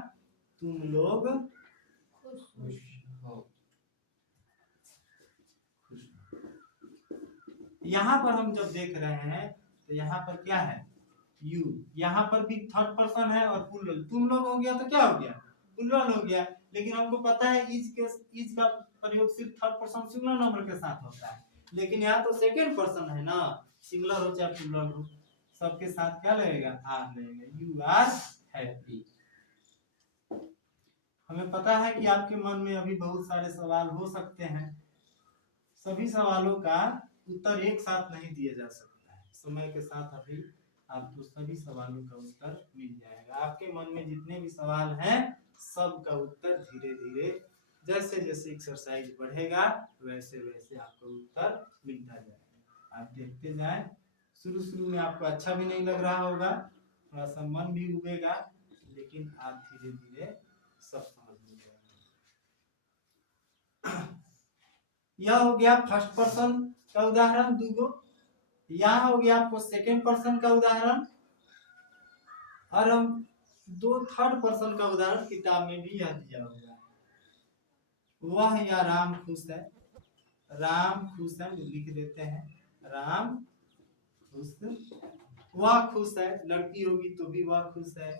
तुम लोग खुश हो। यहाँ पर हम जब देख रहे हैं तो यहाँ पर क्या है? यू। यहाँ पर भी थर्ड पर्सन है और प्लूरल। तुम लोग हो गया तो क्या हो गया? प्लूरल हो गया। लेकिन हमको पता है इज का प्रयोग सिर्फ थर्ड पर्सन सिंगुलर नंबर के साथ होता है। लेकिन यहाँ तो सेकेंड पर्सन है ना, सिंगुलर हो चाहे प्लूरल हो, सबके साथ क्या लगेगा? आर लगेगा। You are happy. हमें पता है कि आपके मन में अभी बहुत सारे सवाल हो सकते हैं। सभी सवालों का उत्तर एक साथ नहीं दिया जा सकता है। समय के साथ अभी आपको सभी सवालों का उत्तर मिल जाएगा। आपके मन में जितने भी सवाल हैं सब का उत्तर धीरे धीरे जैसे जैसे एक्सरसाइज बढ़ेगा वैसे वैसे आपको उत्तर मिलता जाएगा। आप देखते जाएं। शुरू में आपको अच्छा भी नहीं लग रहा होगा, थोड़ा सा मन भी उबेगा, लेकिन आप धीरे धीरे सब समझ में जाएंगे। यह हो गया फर्स्ट पर्सन का उदाहरण दूगो। यहाँ हो गया आपको सेकेंड पर्सन का उदाहरण, और हम दो थर्ड पर्सन का उदाहरण किताब में भी यह दिया हुआ है। वह या राम खुश है। राम खुश है, लिख देते हैं राम खुश। वह खुश है, लड़की होगी तो भी वह खुश है।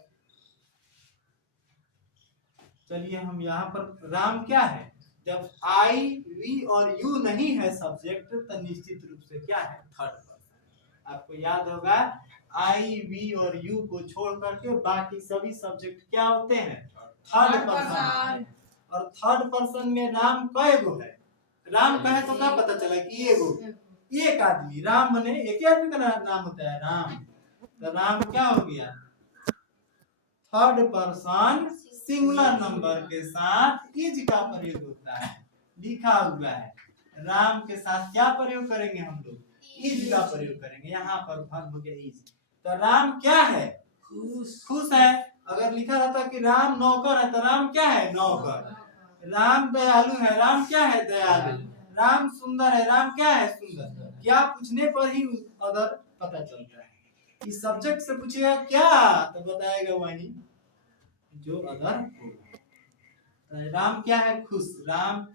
चलिए हम यहाँ पर राम क्या है? जब आई वी और यू नहीं है सब्जेक्ट तो निश्चित रूप से क्या है? Third person. आपको याद होगा आई वी और यू को छोड़ करके बाकी सभी सब्जेक्ट क्या होते हैं, थर्ड पर्सन। और थर्ड पर्सन में राम कय गो है, राम कहे तो क्या पता चला कि एगो, एक आदमी, राम बने एक आदमी का नाम होता है राम। तो राम क्या हो गया, थर्ड पर्सन सिंगुलर नंबर के साथ इज का प्रयोग होता है, लिखा हुआ है। राम के साथ क्या प्रयोग करेंगे हम लोग, इज का प्रयोग करेंगे। यहाँ पर वर्ब हो गया इज। तो राम क्या है, खुश है। अगर लिखा रहता कि राम नौकर है तो राम क्या है, नौकर। राम दयालु है, राम क्या है, दयालु। राम सुंदर है, राम क्या है, सुंदर। क्या पूछने पर ही अदर पता चलता है। इस सब्जेक्ट से पूछेगा क्या तो बताएगा वही जो अदर होगा। राम क्या है, खुश, राम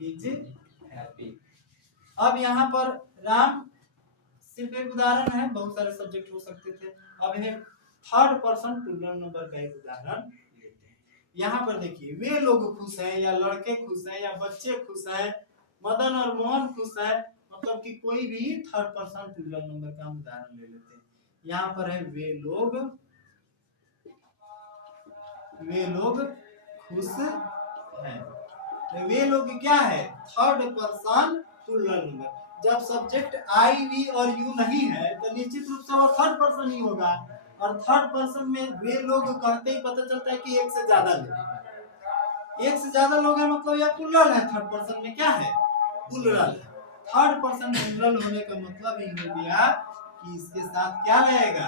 इज हैप्पी। अब यहाँ पर राम सिर्फ एक उदाहरण है, बहुत सारे सब्जेक्ट हो सकते थे। अब है थर्ड पर्सन प्लूरल नंबर का एक उदाहरण लेते हैं। यहाँ पर देखिए, वे लोग खुश हैं, या लड़के खुश हैं, या बच्चे खुश हैं, मदन और मोहन खुश है, मतलब कि कोई भी थर्ड पर्सन प्लूरल नंबर का उदाहरण ले लेते हैं। यहाँ पर है वे लोग खुश हैं। तो वे लोग क्या है, थर्ड पर्सन प्लूरल नंबर। जब सब्जेक्ट आई वी और यू नहीं है तो निश्चित रूप से वो थर्ड पर्सन ही होगा। और थर्ड पर्सन में वे लोग कहते ही पता चलता है कि एक से ज्यादा लोग, एक से ज्यादा लोग हैं, मतलब यह प्लूरल है। थर्ड पर्सन में क्या है, प्लूरल। थर्ड पर्सन प्लूरल होने का मतलब ही हो गया कि इसके साथ क्या लगेगा,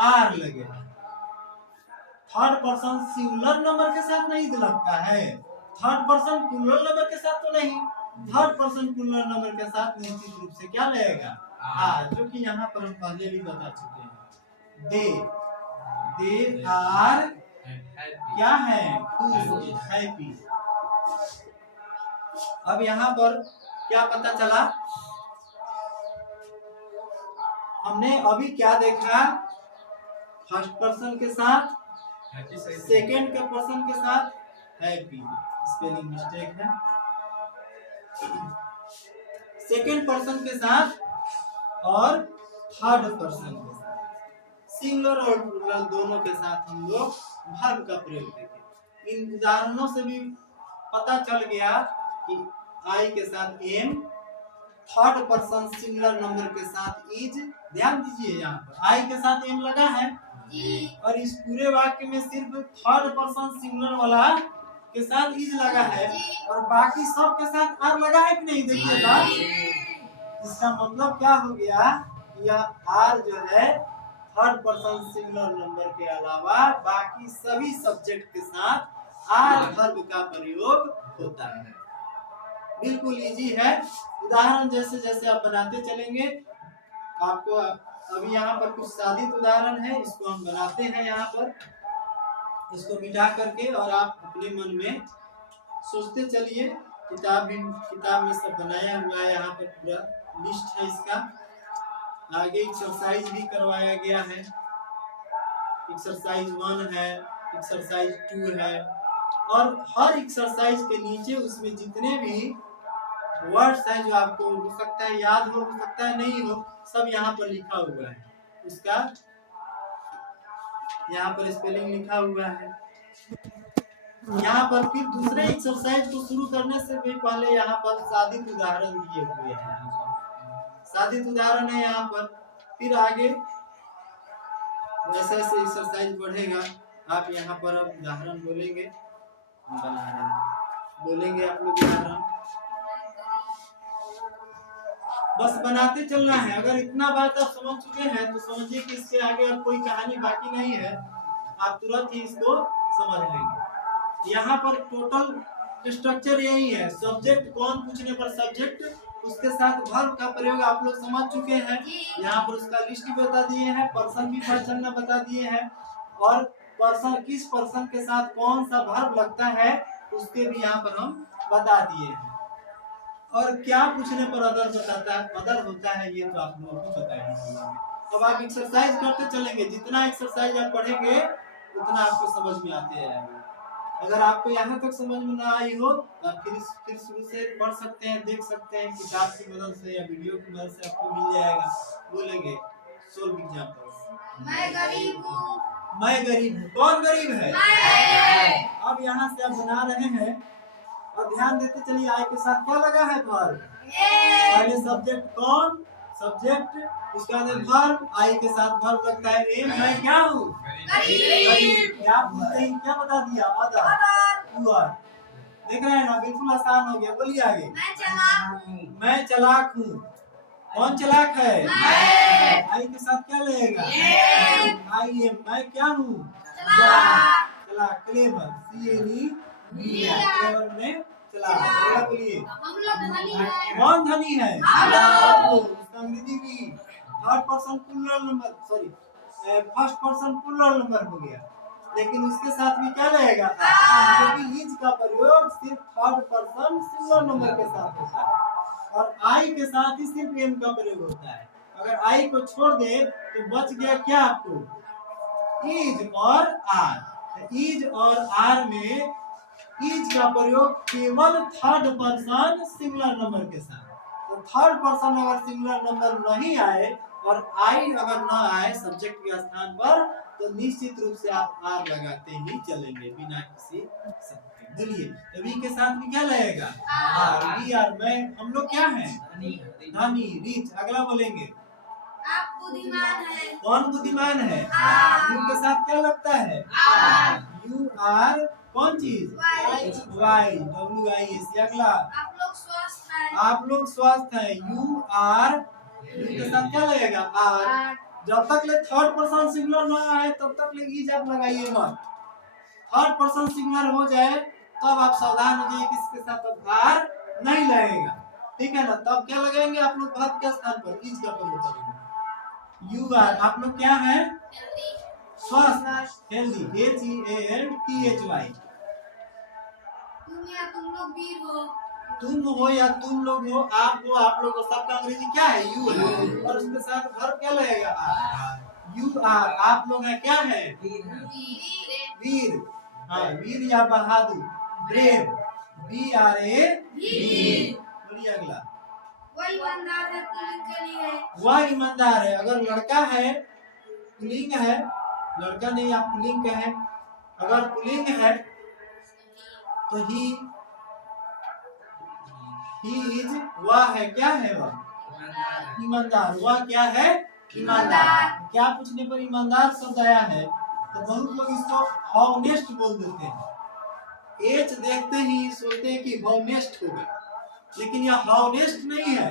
आर लगेगा। थर्ड पर्सन सिंगुलर नंबर के साथ नहीं लगता है, थर्ड पर्सन प्लूरल नंबर के साथ तो नहीं, थर्ड पर्सन प्लूरल नंबर के साथ निश्चित रूप से क्या लगेगा, आर, जो कि यहाँ पर हम पहले भी बता चुके हैं। दे आर क्या है, खुश, हैप्पी। अब यहाँ पर क्या पता चला, हमने अभी क्या देखा, फर्स्ट पर्सन के साथ, सेकेंड के पर्सन के साथ हैप्पी, स्पेलिंग मिस्टेक है, सेकेंड पर्सन के साथ और थर्ड पर्सन के साथ, सिंगुलर और प्लूरल दोनों के साथ हम लोग वर्ब का प्रयोग देखें। इन उदाहरणों से भी पता चल गया कि आई के साथ am, third person singular number के साथ इज। ध्यान दीजिए, यहाँ पर आई के साथ एम लगा है और इस पूरे वाक्य में सिर्फ थर्ड पर्सन सिंगुलर वाला के साथ इज लगा है और बाकी सब के साथ आर लगा है कि नहीं, देखिएगा। इसका मतलब क्या हो गया, यह आर जो है थर्ड पर्सन सिंगुलर नंबर के अलावा बाकी सभी सब्जेक्ट के साथ आर वर्ब का प्रयोग होता है। बिल्कुल इजी है। उदाहरण जैसे जैसे आप बनाते चलेंगे, आपको अभी यहाँ पर कुछ साधित उदाहरण है, इसको हम बनाते हैं यहाँ पर, इसको मिटा करके, और आप अपने मन में सोचते चलिए। किताब में सब बनाया हुआ है, यहाँ पर पूरा लिस्ट है इसका। आगे एक्सरसाइज भी करवाया गया है, एक्सरसाइज 1 है, एक्सरसाइज 2 है, और हर एक्सरसाइज के नीचे उसमें जितने भी वर्ड्स हैं जो आपको हो सकता है याद हो सकता है नहीं हो, सब यहाँ पर लिखा हुआ है। उसका यहाँ पर स्पेलिंग लिखा हुआ है। यहाँ पर फिर दूसरे एक्सरसाइज को शुरू करने से भी पहले यहाँ पर साधित उदाहरण दिए हुए हैं, साधित उदाहरण है यहाँ पर। फिर आगे जैसे जैसे एक्सरसाइज बढ़ेगा, आप यहाँ पर अब उदाहरण बोलेंगे, हम बना रहे हैं, बोलेंगे आप लोग उदाहरण, बस बनाते चलना है। अगर इतना बात आप समझ चुके हैं तो समझिए कि इसके आगे अब कोई कहानी बाकी नहीं है, आप तुरंत ही इसको समझ लेंगे। यहाँ पर टोटल स्ट्रक्चर यही है, सब्जेक्ट कौन पूछने पर सब्जेक्ट, उसके साथ वर्ब का प्रयोग आप लोग समझ चुके हैं। यहाँ पर उसका लिस्ट भी बता दिए हैं, पर्सन भी पहचानना बता दिए हैं, और पर्सन किस पर्सन के साथ कौन सा वर्ब लगता है उसके भी यहाँ पर हम बता दिए हैं। और क्या पूछने पर अदर बताता है, अदर होता है, ये तो आप लोगों को पता ही है। अब आप एक्सरसाइज करते चलेंगे, जितना एक्सरसाइज आप पढ़ेंगे उतना आपको समझ में आते जाएगा। अगर आपको यहाँ तक समझ में ना आई हो तो आप फिर शुरू से पढ़ सकते हैं, देख सकते हैं, किताब की मदद से या वीडियो की मदद से आपको मिल जाएगा। बोलेंगे सोल्व एग्जांपल्स। मैं गरीब हूँ। मैं गरीब हूँ। कौन गरीब है? मैं। अब यहाँ से आप बना रहे हैं और ध्यान देते चलिए आई के साथ क्या लगा है वर्ब। पहले सब्जेक्ट कौन, सब्जेक्ट, उसके बाद वर्ब, आई के साथ वर्ब लगता है एम। मैं क्या हूँ? गरीब। क्या बोलते हैं, क्या बता दिया? अदर। You are. देख रहे हैं ना, बिल्कुल आसान हो गया। बोलिए आगे। मैं चालाक हूँ। मैं चालाक हूँ। कौन चालाक है? मैं। आई के साथ क्या लगेगा? I am. मैं क्या हूँ? चालाक। चालाक, क्लेवर, CLE, क्लेवर में चालाक। चालाक। बोलिए हम लोग धनी हैं। कौन धनी है? हम लोग। उसका अंग्रेजी भी third person plural number, sorry first person plural number हो गया, लेकिन उसके साथ भी क्या रहेगा? क्योंकि इज का प्रयोग सिर्फ थर्ड पर्सन सिंगुलर नंबर के साथ होता है और आई के साथ ही सिर्फ एम का प्रयोग होता है। अगर आई को छोड़ दे तो बच गया क्या आपको? इज और आर। इज और आर में इज का प्रयोग केवल थर्ड पर्सन सिंगुलर नंबर के साथ। तो थर्ड पर्सन अगर सिंगुलर नंबर नहीं आए और आई अगर न आए सब्जेक्ट के स्थान पर, तो निश्चित रूप से आप आर लगाते ही चलेंगे बिना किसी शब्द के। बोलिए तो वी के साथ भी क्या लगेगा? आर। We are. मैं, हम लोग क्या हैं? धनी, रिच। अगला बोलेंगे आप बुद्धिमान हैं। कौन बुद्धिमान है? आर। यू के साथ क्या लगता है? आर। यू आर कौन चीज? वाइज। Y, WIS। अगला आप लोग स्वस्थ हैं। आप लोग स्वस्थ हैं। यू आर, यू के साथ क्या लगेगा? आर। जब तक ले थर्ड पर्सन सिंगुलर ना आए तब तक ले इज आप लगाइए मत। थर्ड पर्सन सिंगुलर हो जाए तब आप सावधान हो जाइए किसके साथ अब आर नहीं लगेगा, ठीक है ना? तब क्या लगाएंगे आप लोग? वर्ब के स्थान पर इज का प्रयोग करेंगे। यू आर, आप लोग क्या हैं? स्वस्थ, हेल्दी, HEALTHY। तुम या तुम लोग वीर हो। तुम हो या तुम लोग हो, आप हो, आप लोग हो, सबका अंग्रेजी क्या है? यू है और उसके साथ वर्ब क्या लगेगा? आर। यू आर, आप लोग हैं क्या है? वीर। हाँ, वीर या बहादुर, ब्रेव, BRA, वीर। बोलिए अगला। वह ईमानदार है, पुलिंग के लिए। वह ईमानदार है। अगर लड़का है पुल्लिंग है, लड़का नहीं आप पुल्लिंग का है। अगर पुल्लिंग है तो ही इज, वह है क्या है? वह ईमानदार। वह क्या है? ईमानदार। क्या पूछने पर ईमानदार शब्द आया है? तो बहुत लोग इसको हॉनेस्ट बोल देते हैं। एच देखते ही सोचते हैं कि हॉनेस्ट होगा, लेकिन यह हॉनेस्ट नहीं है।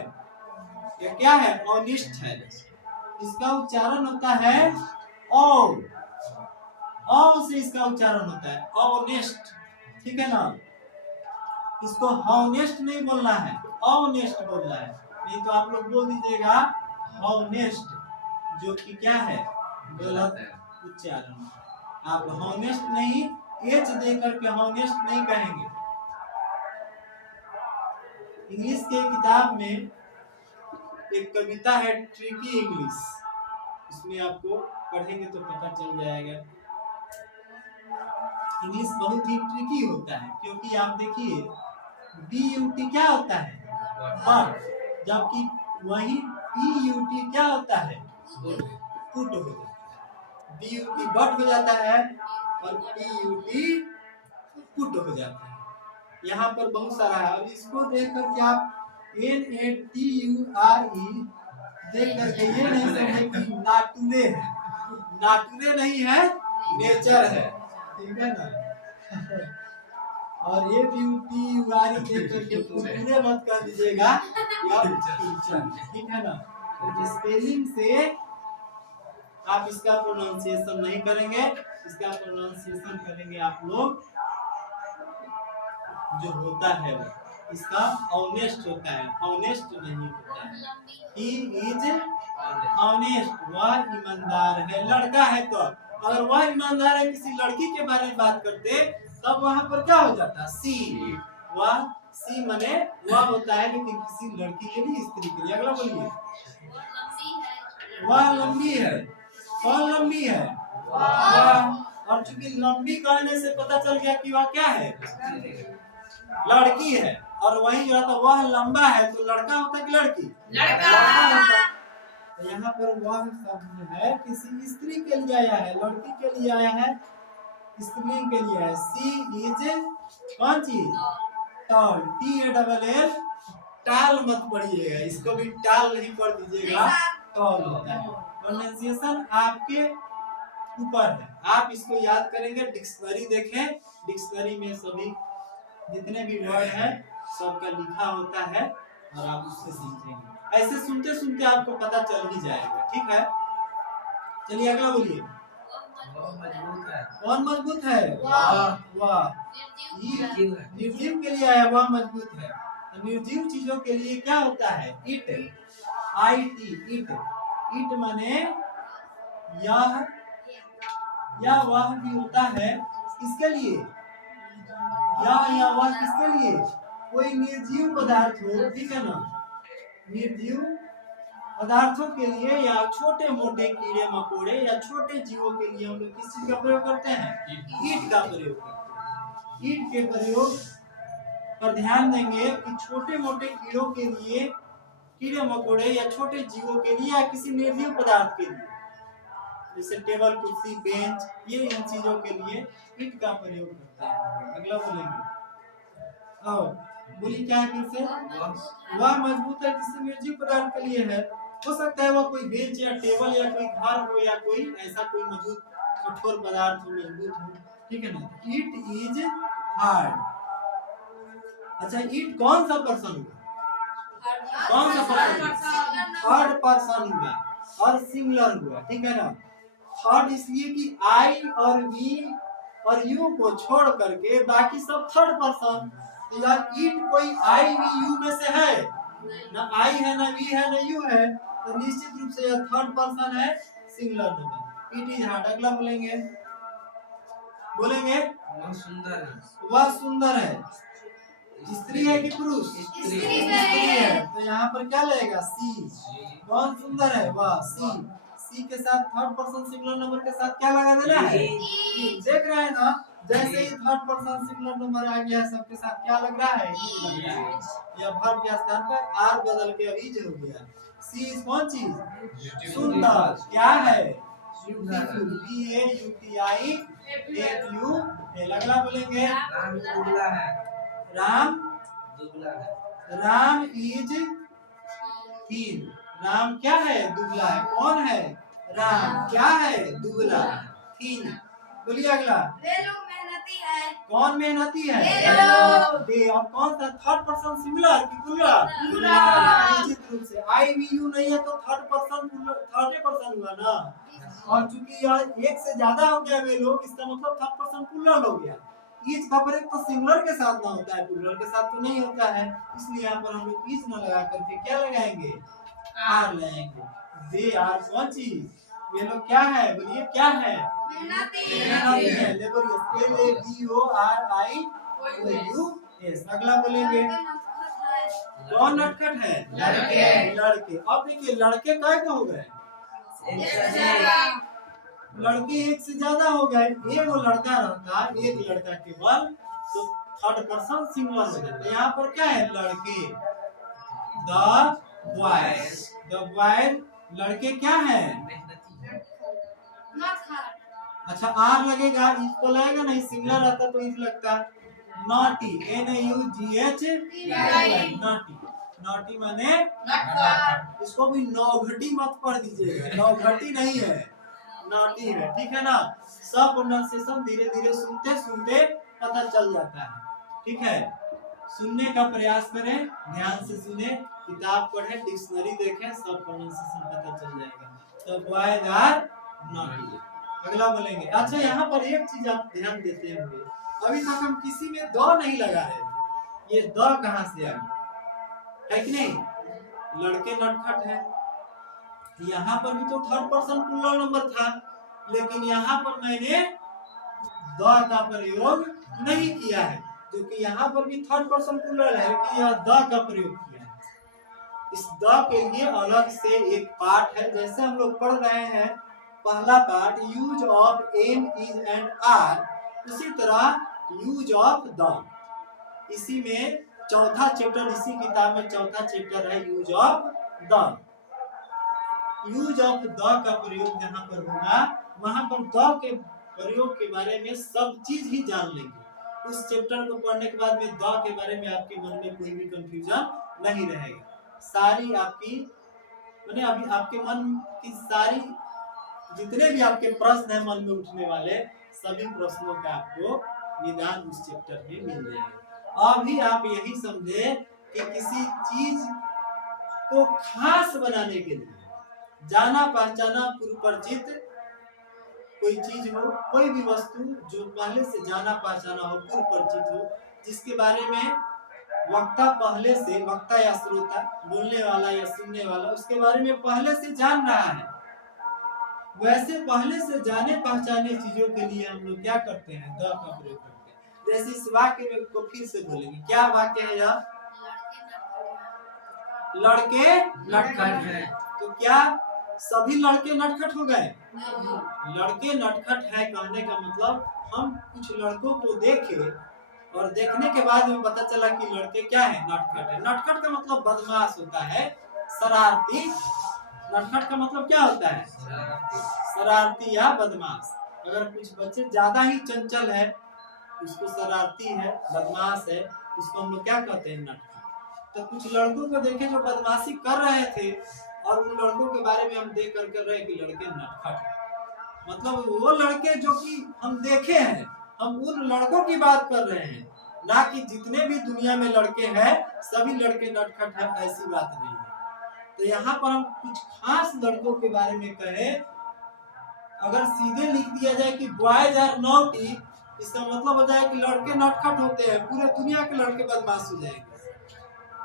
यह क्या है? ऑनेस्ट है। इसका उच्चारण होता है ओ से इसका उच्चारण होता है ऑनेस्ट, ठीक है ना? इसको हॉनेस्ट नहीं बोलना है, ऑनेस्ट बोलना है। नहीं तो आप लोग बोल दीजिएगा हॉनेस्ट, जो कि क्या है? गलत उच्चारण। आप हॉनेस्ट नहीं, एच दे करके हॉनेस्ट नहीं कहेंगे। इंग्लिश के किताब में एक कविता है ट्रिकी इंग्लिश, इसमें आपको पढ़ेंगे तो पता चल जाएगा। इंग्लिश बहुत ही ट्रिकी होता है, क्योंकि आप देखिए BUT क्या होता है? बट, जबकि वही PUT क्या होता है? पुट हो जाता है। BUT बट हो जाता है और PUT पुट हो जाता है। यहाँ पर बहुत सारा है। अब इसको देख करके आप NATURE देख करके ये नहीं समझे कि नाटुरे है। नाटुरे नहीं है, नेचर है, ठीक है ना? और ये BUTURE देख करके पूरे मत कर दीजिएगा, ठीक है ना? तो स्पेलिंग से आप इसका प्रोनाउंसिएशन नहीं करेंगे, इसका प्रोनाउंसिएशन करेंगे आप लोग जो होता है वो, इसका ऑनेस्ट होता है, ऑनेस्ट नहीं होता है। ही इज ऑनेस्ट, वह ईमानदार है। लड़का है तो अगर वह ईमानदार है किसी लड़की के बारे में बात करते तब वहां पर क्या हो जाता? सी। वह सी माने वह होता है, लेकिन किसी लड़की के लिए, स्त्री के लिए। अगला बोलिए। वह लंबी है। कौन लंबी है? वह। और चूंकि लंबी कहने से पता चल गया कि वह क्या है? लड़की है। और वही जो था वह लंबा है, तो लड़का होता कि लड़की? लड़का। तो यहाँ पर वह शब्द है किसी स्त्री के लिए आया है, लड़की के लिए आया है, स्त्रीलिंग के लिए है। सी इज कौन चीज? Tall, TALL। टाल मत पढ़िएगा, इसको भी टाल नहीं पढ़ दीजिएगा, टॉल होता है। प्रोनाउंसिएशन आपके ऊपर है, आप इसको याद करेंगे। डिक्शनरी देखें, डिक्शनरी में सभी जितने भी वर्ड है सबका लिखा होता है और आप उससे सीखेंगे। ऐसे सुनते सुनते आपको पता चल ही जाएगा, ठीक है। चलिए अगला बोलिए। कौन मजबूत है? वाह। निर्जीव के लिए आया, वह मजबूत है। तो निर्जीव चीजों के लिए क्या होता है? It, IT, it. इट माने यह या वह भी होता है। किसके लिए? या वह किसके लिए? कोई निर्जीव पदार्थ हो, ठीक है ना, निर्जीव पदार्थों के लिए या छोटे मोटे कीड़े मकोड़े या छोटे जीवों के लिए हम लोग किस चीज का प्रयोग करते हैं? ईट का प्रयोग करते हैं। ईट के प्रयोग पर ध्यान देंगे कि छोटे मोटे कीड़ों के लिए, कीड़े मकोड़े या छोटे जीवों के लिए या किसी निर्जीव पदार्थ के लिए, जैसे टेबल, कुर्सी, बेंच, ये इन चीजों के लिए ईट का प्रयोग करते हैं। अगला बोलेंगे, और बोली क्या है फिर से? वह मजबूत है किसी निर्जीव पदार्थ के लिए है। हो सकता है वह कोई बेंच या टेबल या कोई घर हो या कोई ऐसा कोई मजबूत कठोर पदार्थ हो, मजबूत हो, ठीक है ना। It is hard. अच्छा, इट कौन सा पर्सन हुआ? कौन सा पर्सन? थर्ड पर्सन हुआ और सिंगुलर हुआ, ठीक है ना। थर्ड इसलिए कि आई और वी और यू को छोड़ करके बाकी सब थर्ड पर्सन। तो यार इट कोई आई वी यू में से है ना, आई है ना वी है ना यू है, तो निश्चित रूप से यह थर्ड पर्सन है, singular number. It is hard. अगला बोलेंगे, वह सुंदर है। वह सुंदर है। स्त्री है कि पुरुष? स्त्री है। तो यहाँ पर क्या लगेगा? सी। कौन सुंदर है? वह। सी के साथ थर्ड पर्सन सिंगुलर नंबर के साथ क्या लगा देना है? देख रहे हैं ना, जैसे ही थर्ड पर्सन सिंगुलर नंबर आ गया सबके साथ क्या लग रहा है? या वर्ब के स्थान पर आर बदल के अभी हो गया। सी इज कौन चीज? सुंदर। क्या है? Beautiful, BAUTIFUL। अगला बोलेंगे, राम दुबला है। राम दुबला है। राम इज थीन। राम क्या है? दुबला है। कौन है? राम। क्या है? दुबला, थीन। बोलिए अगला, वे लोग मेहनती है। कौन मेहनती है? वे लोग। और कौन सा? थर्ड पर्सन सिंगुलर कि प्लूरल? निश्चित रूप से आई वी यू नहीं है तो थर्ड पर्सन थर्ड पर्सन हुआ ना, और चूंकि यार एक से ज्यादा हो गया वे लोग, इसका मतलब थर्ड पर्सन प्लूरल हो गया। ईच का प्रयोग तो सिंगुलर के साथ ना होता है, प्लूरल के साथ तो नहीं होता है, इसलिए यहाँ पर हम लोग ईच ना लगा करके क्या लगाएंगे? आर लगाएंगे। दे आर कौन चीज? ये लोग क्या है? बोलिए क्या है? मेहनती है। Laborious, LABORIOUS। अगला बोलेंगे, कौन नटखट है? लड़के। अब देखिए लड़के काय हो गए? लड़के एक से ज्यादा हो गए। एक वो लड़का रहता, एक लड़का केवल, तो थर्ड पर्सन सिंगुलर हो जाता है। यहाँ पर क्या है? लड़के, द बॉयज। द बॉयज, लड़के क्या है? अच्छा, आर लगेगा, इसको लगेगा नहीं, सिंगुलर रहता तो इस लगता। Naughty, NAUGH, naughty. नॉटी माने, इसको भी नौघटी मत पढ़ दीजिएगा, नौघटी नहीं है, नॉटी है, ठीक है ना। सब प्रोनाउंसिएशन धीरे धीरे सुनते सुनते पता चल जाता है, ठीक है। सुनने का प्रयास करें, ध्यान से सुने, किताब पढ़ें, डिक्शनरी देखें, सब प्रोनाउंसिएशन पता चल जाएगा। तो बॉयज आर नॉटी। अगला बोलेंगे, अच्छा यहाँ पर एक चीज आप ध्यान देते होंगे, अभी तक हम किसी में द नहीं लगा रहे थे, ये द कहाँ से आ गया, है कि नहीं? लड़के नटखट है, यहाँ पर भी तो थर्ड पर्सन प्लूरल नंबर था, लेकिन यहाँ पर मैंने द का प्रयोग नहीं किया है, जो कि यहाँ पर भी थर्ड पर्सन प्लूरल है, लेकिन यहाँ द का प्रयोग किया है। इस द के लिए अलग से एक पार्ट है, जैसे हम लोग पढ़ रहे हैं पहला part use of am is and are, उसी तरह यूज ऑफ द, इसी में चौथा चैप्टर, इसी किताब में चौथा चैप्टर है use of the. Use of the का प्रयोग जहाँ पर होगा वहां पर द के प्रयोग के बारे में सब चीज ही जान लेंगे। उस चैप्टर को पढ़ने के बाद में द के बारे में आपके मन में कोई भी कंफ्यूजन नहीं रहेगा। सारी आपकी मैंने अभी आपके मन की सारी जितने भी आपके प्रश्न है मन में उठने वाले सभी प्रश्नों का आपको निदान उस चैप्टर में मिल जाएगा। अभी आप यही समझे कि किसी चीज को खास बनाने के लिए जाना पहचाना पूर्व परिचित कोई चीज हो, कोई भी वस्तु जो पहले से जाना पहचाना हो, पूर्व परिचित हो, जिसके बारे में वक्ता पहले से, वक्ता या श्रोता, बोलने वाला या सुनने वाला उसके बारे में पहले से जान रहा है, वैसे पहले से जाने पहचाने चीजों के लिए हम लोग क्या करते हैं? द का प्रयोग करते हैं। जैसे इस वाक्य में को फिर से बोलेंगे, क्या वाक्य है यह? लड़के नटखट है। तो क्या सभी लड़के नटखट हो गए? लड़के नटखट है कहने का मतलब हम कुछ लड़कों को देखे और देखने के बाद हमें पता चला कि लड़के क्या है? नटखट है। नटखट का मतलब बदमाश होता है, शरारती। नटखट का मतलब क्या होता है? शरारती या बदमाश। अगर कुछ बच्चे ज्यादा ही चंचल है, उसको शरारती है, बदमाश है, उसको हम लोग क्या कहते हैं? नटखट। तो कुछ लड़कों को देखे जो बदमाशी कर रहे थे और उन लड़कों के बारे में हम देख कर कर रहे कि लड़के नटखट हैं। मतलब वो लड़के जो कि हम देखे हैं, हम उन लड़कों की बात कर रहे हैं, ना कि जितने भी दुनिया में लड़के हैं सभी लड़के नटखट हैं, ऐसी बात नहीं है। तो यहाँ पर हम कुछ खास लड़कों के बारे में कहें, अगर सीधे लिख दिया जाए कि बॉयज आर नॉटी, इसका मतलब हो जाए कि लड़के नटखट होते हैं, पूरे दुनिया के लड़के बदमाश हो जाएंगे।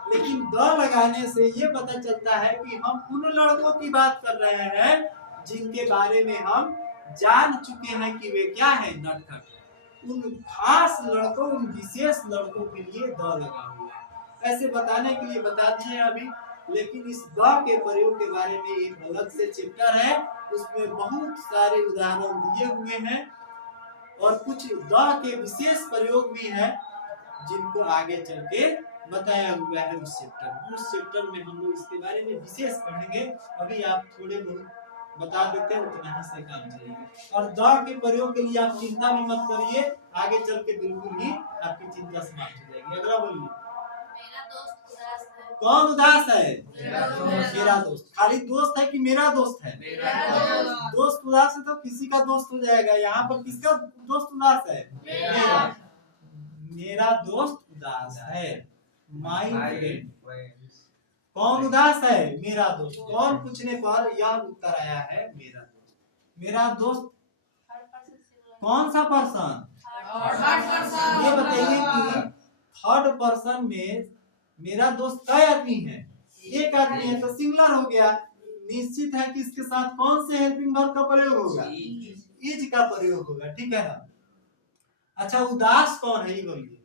लेकिन द लगाने से ये पता चलता है कि हम उन लड़कों की बात कर रहे हैं जिनके बारे में हम जान चुके हैं कि वे क्या है? नटखट। उन खास लड़कों, उन विशेष लड़कों के लिए द लगा हुआ है। ऐसे बताने के लिए बता दिए अभी, लेकिन इस द के प्रयोग के बारे में एक अलग से चैप्टर है, उसमें बहुत सारे उदाहरण दिए हुए हैं और कुछ द के विशेष प्रयोग भी हैं जिनको आगे चल के बताया हुआ है उस चैप्टर में। उस चैप्टर में हम लोग इसके बारे में विशेष पढ़ेंगे। अभी आप थोड़े बहुत बता देते हैं, उतना ही से काम चलेगा। और द के प्रयोग के लिए आप चिंता भी मत करिए, आगे चल के बिल्कुल ही आपकी चिंता समाप्त हो जाएगी। अगला बोलिए। मेरा दोस्त उदास है। कौन उदास है? मेरा दोस्त। खाली दोस्त है कि मेरा दोस्त है? दोस्त उदास है तो किसी का दोस्त हो जाएगा। यहाँ पर किसका दोस्त उदास है? मेरा दोस्त उदास है। My friend. कौन उदास है? मेरा दोस्त। कौन पूछने पर यह उत्तर आया है? मेरा दोस्त। मेरा दोस्त कौन सा पर्सन? ये बताइए कि थर्ड पर्सन में मेरा दोस्त कई आदमी है? एक आदमी है, तो सिंगुलर हो गया। निश्चित है कि इसके साथ कौन से हेल्पिंग वर्ब का प्रयोग होगा? इज का प्रयोग होगा, ठीक है ना? अच्छा, उदास कौन है ये बोलिए।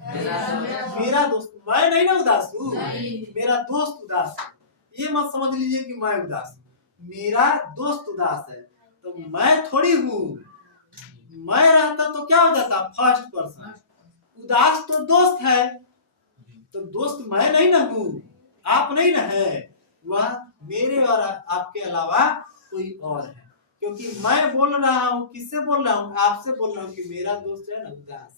मेरा दोस्त। मैं नहीं ना उदास हूँ, मेरा दोस्त उदास है। ये मत समझ लीजिए कि मैं उदास हूँ, मेरा दोस्त उदास है, तो मैं थोड़ी हूँ। मैं रहता तो क्या हो जाता? First person. उदास तो दोस्त है, तो दोस्त मैं नहीं ना हूँ, आप नहीं ना है, वह मेरे और आपके अलावा कोई और है। क्योंकि मैं बोल रहा हूँ, किससे बोल रहा हूँ? आपसे बोल रहा हूँ कि मेरा दोस्त है ना उदास।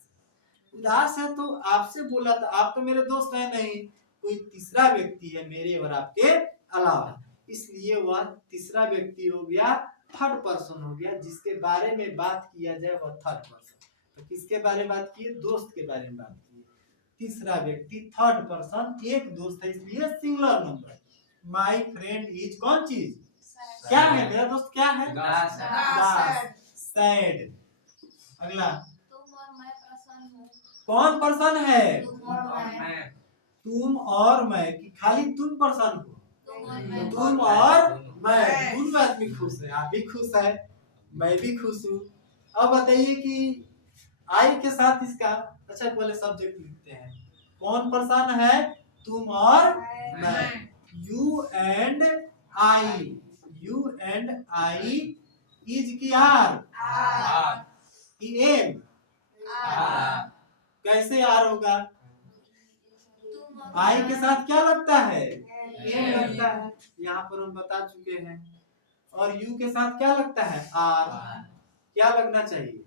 उदास है तो आपसे बोला था, आप तो मेरे दोस्त है नहीं, कोई तीसरा व्यक्ति है मेरे और आपके अलावा, इसलिए वह तीसरा व्यक्ति हो गया, थर्ड पर्सन हो गया। जिसके बारे में बात किया जाए वह थर्ड पर्सन। तो किसके बारे में बात की? दोस्त के बारे में बात की। तीसरा व्यक्ति थर्ड पर्सन, एक दोस्त है, इसलिए singular number. My friend is कौन चीज? क्या है? मेरा दोस्त क्या है? सैड। अगला। तुम और मैं प्रसन्न हूँ। कौन पर्सन है? तुम और मैं। कि खाली तुम पर्सन हो? तुम और मैं, दोनों आदमी खुश है। आप भी खुश है, मैं भी खुश हूँ। अब बताइए कि आई के साथ इसका, अच्छा पहले सब्जेक्ट लिखते हैं। कौन पर्सन है? तुम और मैं। You and I. You and I is की आर की एम। कैसे आर होगा? आई के साथ क्या लगता है? एम लगता है, यहाँ पर हम बता चुके हैं। और यू के साथ क्या लगता है? आर। क्या लगना चाहिए?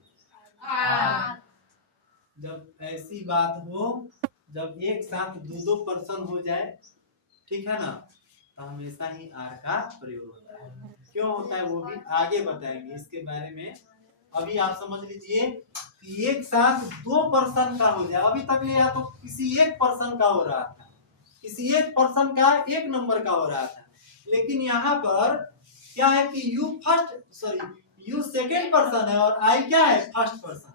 जब ऐसी बात हो, जब एक साथ दो पर्सन हो जाए, ठीक है ना, तो हमेशा ही आर का प्रयोग होता है। क्यों होता है वो भी आगे बताएंगे इसके बारे में। अभी आप समझ लीजिए कि एक साथ दो पर्सन का हो जाए। अभी तक या तो किसी एक पर्सन का हो रहा था, किसी एक पर्सन का एक नंबर का हो रहा था, लेकिन यहाँ पर क्या है कि यू सेकेंड पर्सन है और आई क्या है? First person.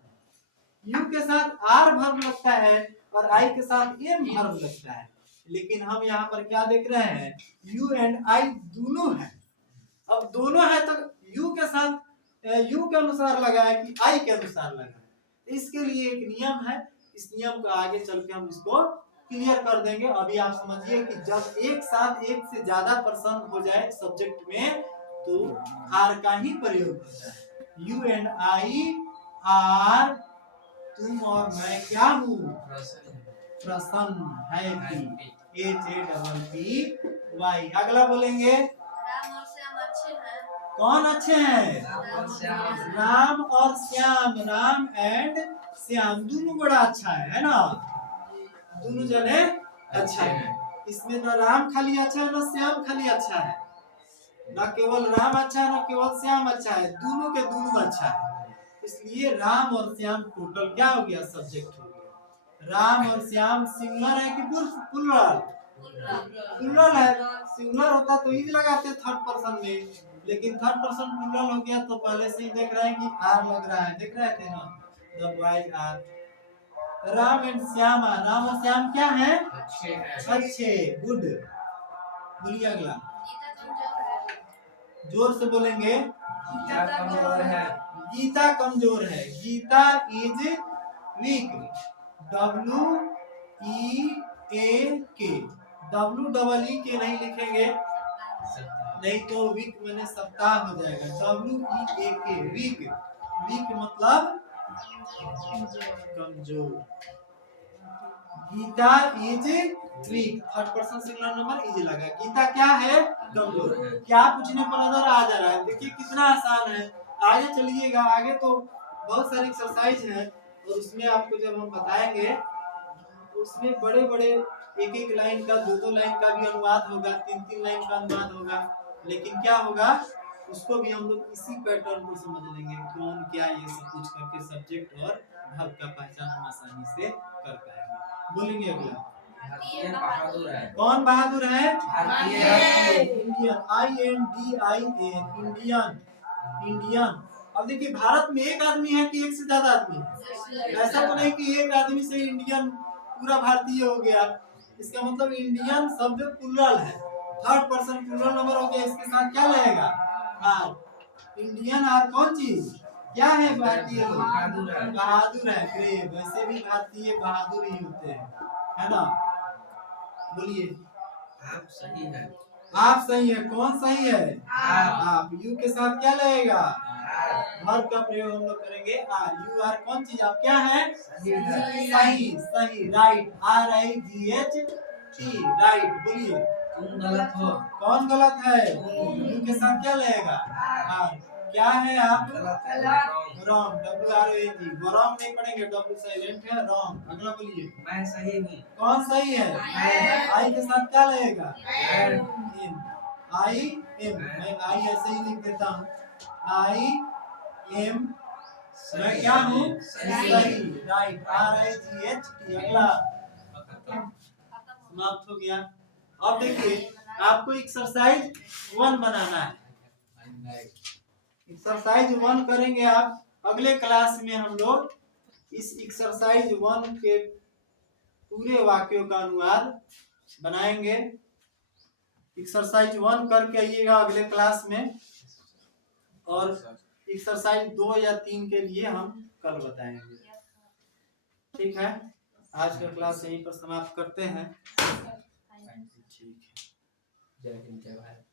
यू के साथ आर वर्ब लगता है और आई के साथ एम वर्ब लगता है, लेकिन हम यहाँ पर क्या देख रहे हैं? यू एंड आई दोनों है। अब दोनों है तो यू के साथ यू के अनुसार लगा है कि आई के अनुसार लगा है। इसके लिए एक नियम है, इस नियम को आगे चल के हम इसको क्लियर कर देंगे। अभी आप समझिए कि जब एक साथ एक से ज्यादा पर्सन हो जाए सब्जेक्ट में तो आर का ही प्रयोग होता है। यू एंड आई आर, तुम और मैं क्या हूँ? प्रसन्न है कि HAPPY। अगला बोलेंगे राम और श्याम अच्छे हैं। कौन अच्छे हैं? राम और श्याम। राम एंड श्याम दोनों बड़ा अच्छा है ना? दोनों जने अच्छा है। इसमें न राम खाली अच्छा है न श्याम खाली अच्छा है, न केवल राम अच्छा है न केवल श्याम अच्छा है, दोनों के दोनों अच्छा है। इसलिए राम और श्याम टोटल क्या हो गया? सब्जेक्ट हो गया। राम और श्याम सिंगुलर है कि प्लुरल? प्लुरल है। सिंगुलर होता तो इज लगाते थर्ड पर्सन में, लेकिन थर्ड पर्सन प्लुरल हो गया तो पहले से ही देख रहे हैं कि आर लग रहा है। देख रहे थे ना, the boys are. Ram and Shyam. Ram और श्याम क्या है? अच्छे, गुड। बोलिए अगला, गीता कमजोर है। जोर से बोलेंगे। गीता कमजोर है। गीता कमजोर है। Geeta is weak. WEAK। WEEK नहीं लिखेंगे, नहीं तो वीक मैंने सप्ताह हो जाएगा। WEAK, week. वीक मतलब कमजोर। Geeta is weak, third person singular number is लगा। गीता क्या है? कमजोर। क्या पूछने पर नजर आ जा रहा है? देखिए कितना आसान है। आगे चलिएगा, आगे तो बहुत सारी एक्सरसाइज है और उसमें आपको जब हम बताएंगे तो उसमें बड़े बड़े एक एक लाइन का, दो दो लाइन का भी अनुवाद होगा, तीन तीन लाइन का अनुवाद होगा। लेकिन क्या होगा, उसको भी हम लोग इसी पैटर्न को समझ लेंगे, कौन क्या, ये सब कुछ करके सब्जेक्ट और वर्ब का पहचान हम आसानी से कर पाएंगे। बोलेंगे अगला, भारतीय बहादुर है। कौन बहादुर है? भारतीय। Indian, INDIAN, Indian. इंडियन। अब देखिए भारत में एक आदमी है कि एक से ज्यादा आदमी है? ऐसा तो नहीं कि एक आदमी से इंडियन पूरा भारतीय हो गया। इसका मतलब इंडियन शब्द प्लुरल है, थर्ड पर्सन प्लुरल नंबर हो गया। इसके साथ क्या लगेगा? आर। इंडियन आर कौन चीज? क्या है? भारतीय लोग बहादुर है। बहादुर है, ब्रेव। वैसे भी भारतीय बहादुर ही होते हैं, है ना? बोलिए, आप सही है। आप सही है। कौन सही है? आप। यू के साथ क्या लगेगा? वर्ब का प्रयोग हम लोग करेंगे आर। यू आर कौन चीज? आप क्या है? सही, सही, राइट। RIGHT, right. बोलिए, तुम गलत हो। कौन गलत है? यू के साथ क्या लगेगा? आर। क्या है आप? Wrong, WRONG। रॉन्ग नहीं पढ़ेंगे, W साइलेंट है, रॉन्ग। अगला बोलिए, मैं सही हूँ। कौन सही है? आई के साथ क्या लगेगा? एम। I am. मैं आई ऐसे ही लिख देता हूँ, आई एम। मैं क्या हूँ? सही, राइट। RIGHT। अगला समाप्त हो गया। अब देखिए आपको एक्सरसाइज 1 बनाना है। एक्सरसाइज 1 करेंगे आप अगले क्लास में। हम लोग इस एक्सरसाइज 1 के पूरे वाक्यों का अनुवाद बनाएंगे। एक्सरसाइज 1 करके आइएगा अगले क्लास में, और एक्सरसाइज 2 या 3 के लिए हम कल बताएंगे। ठीक है, आज का क्लास यहीं पर समाप्त करते हैं। ठीक है, जय हिंद, जय भारत।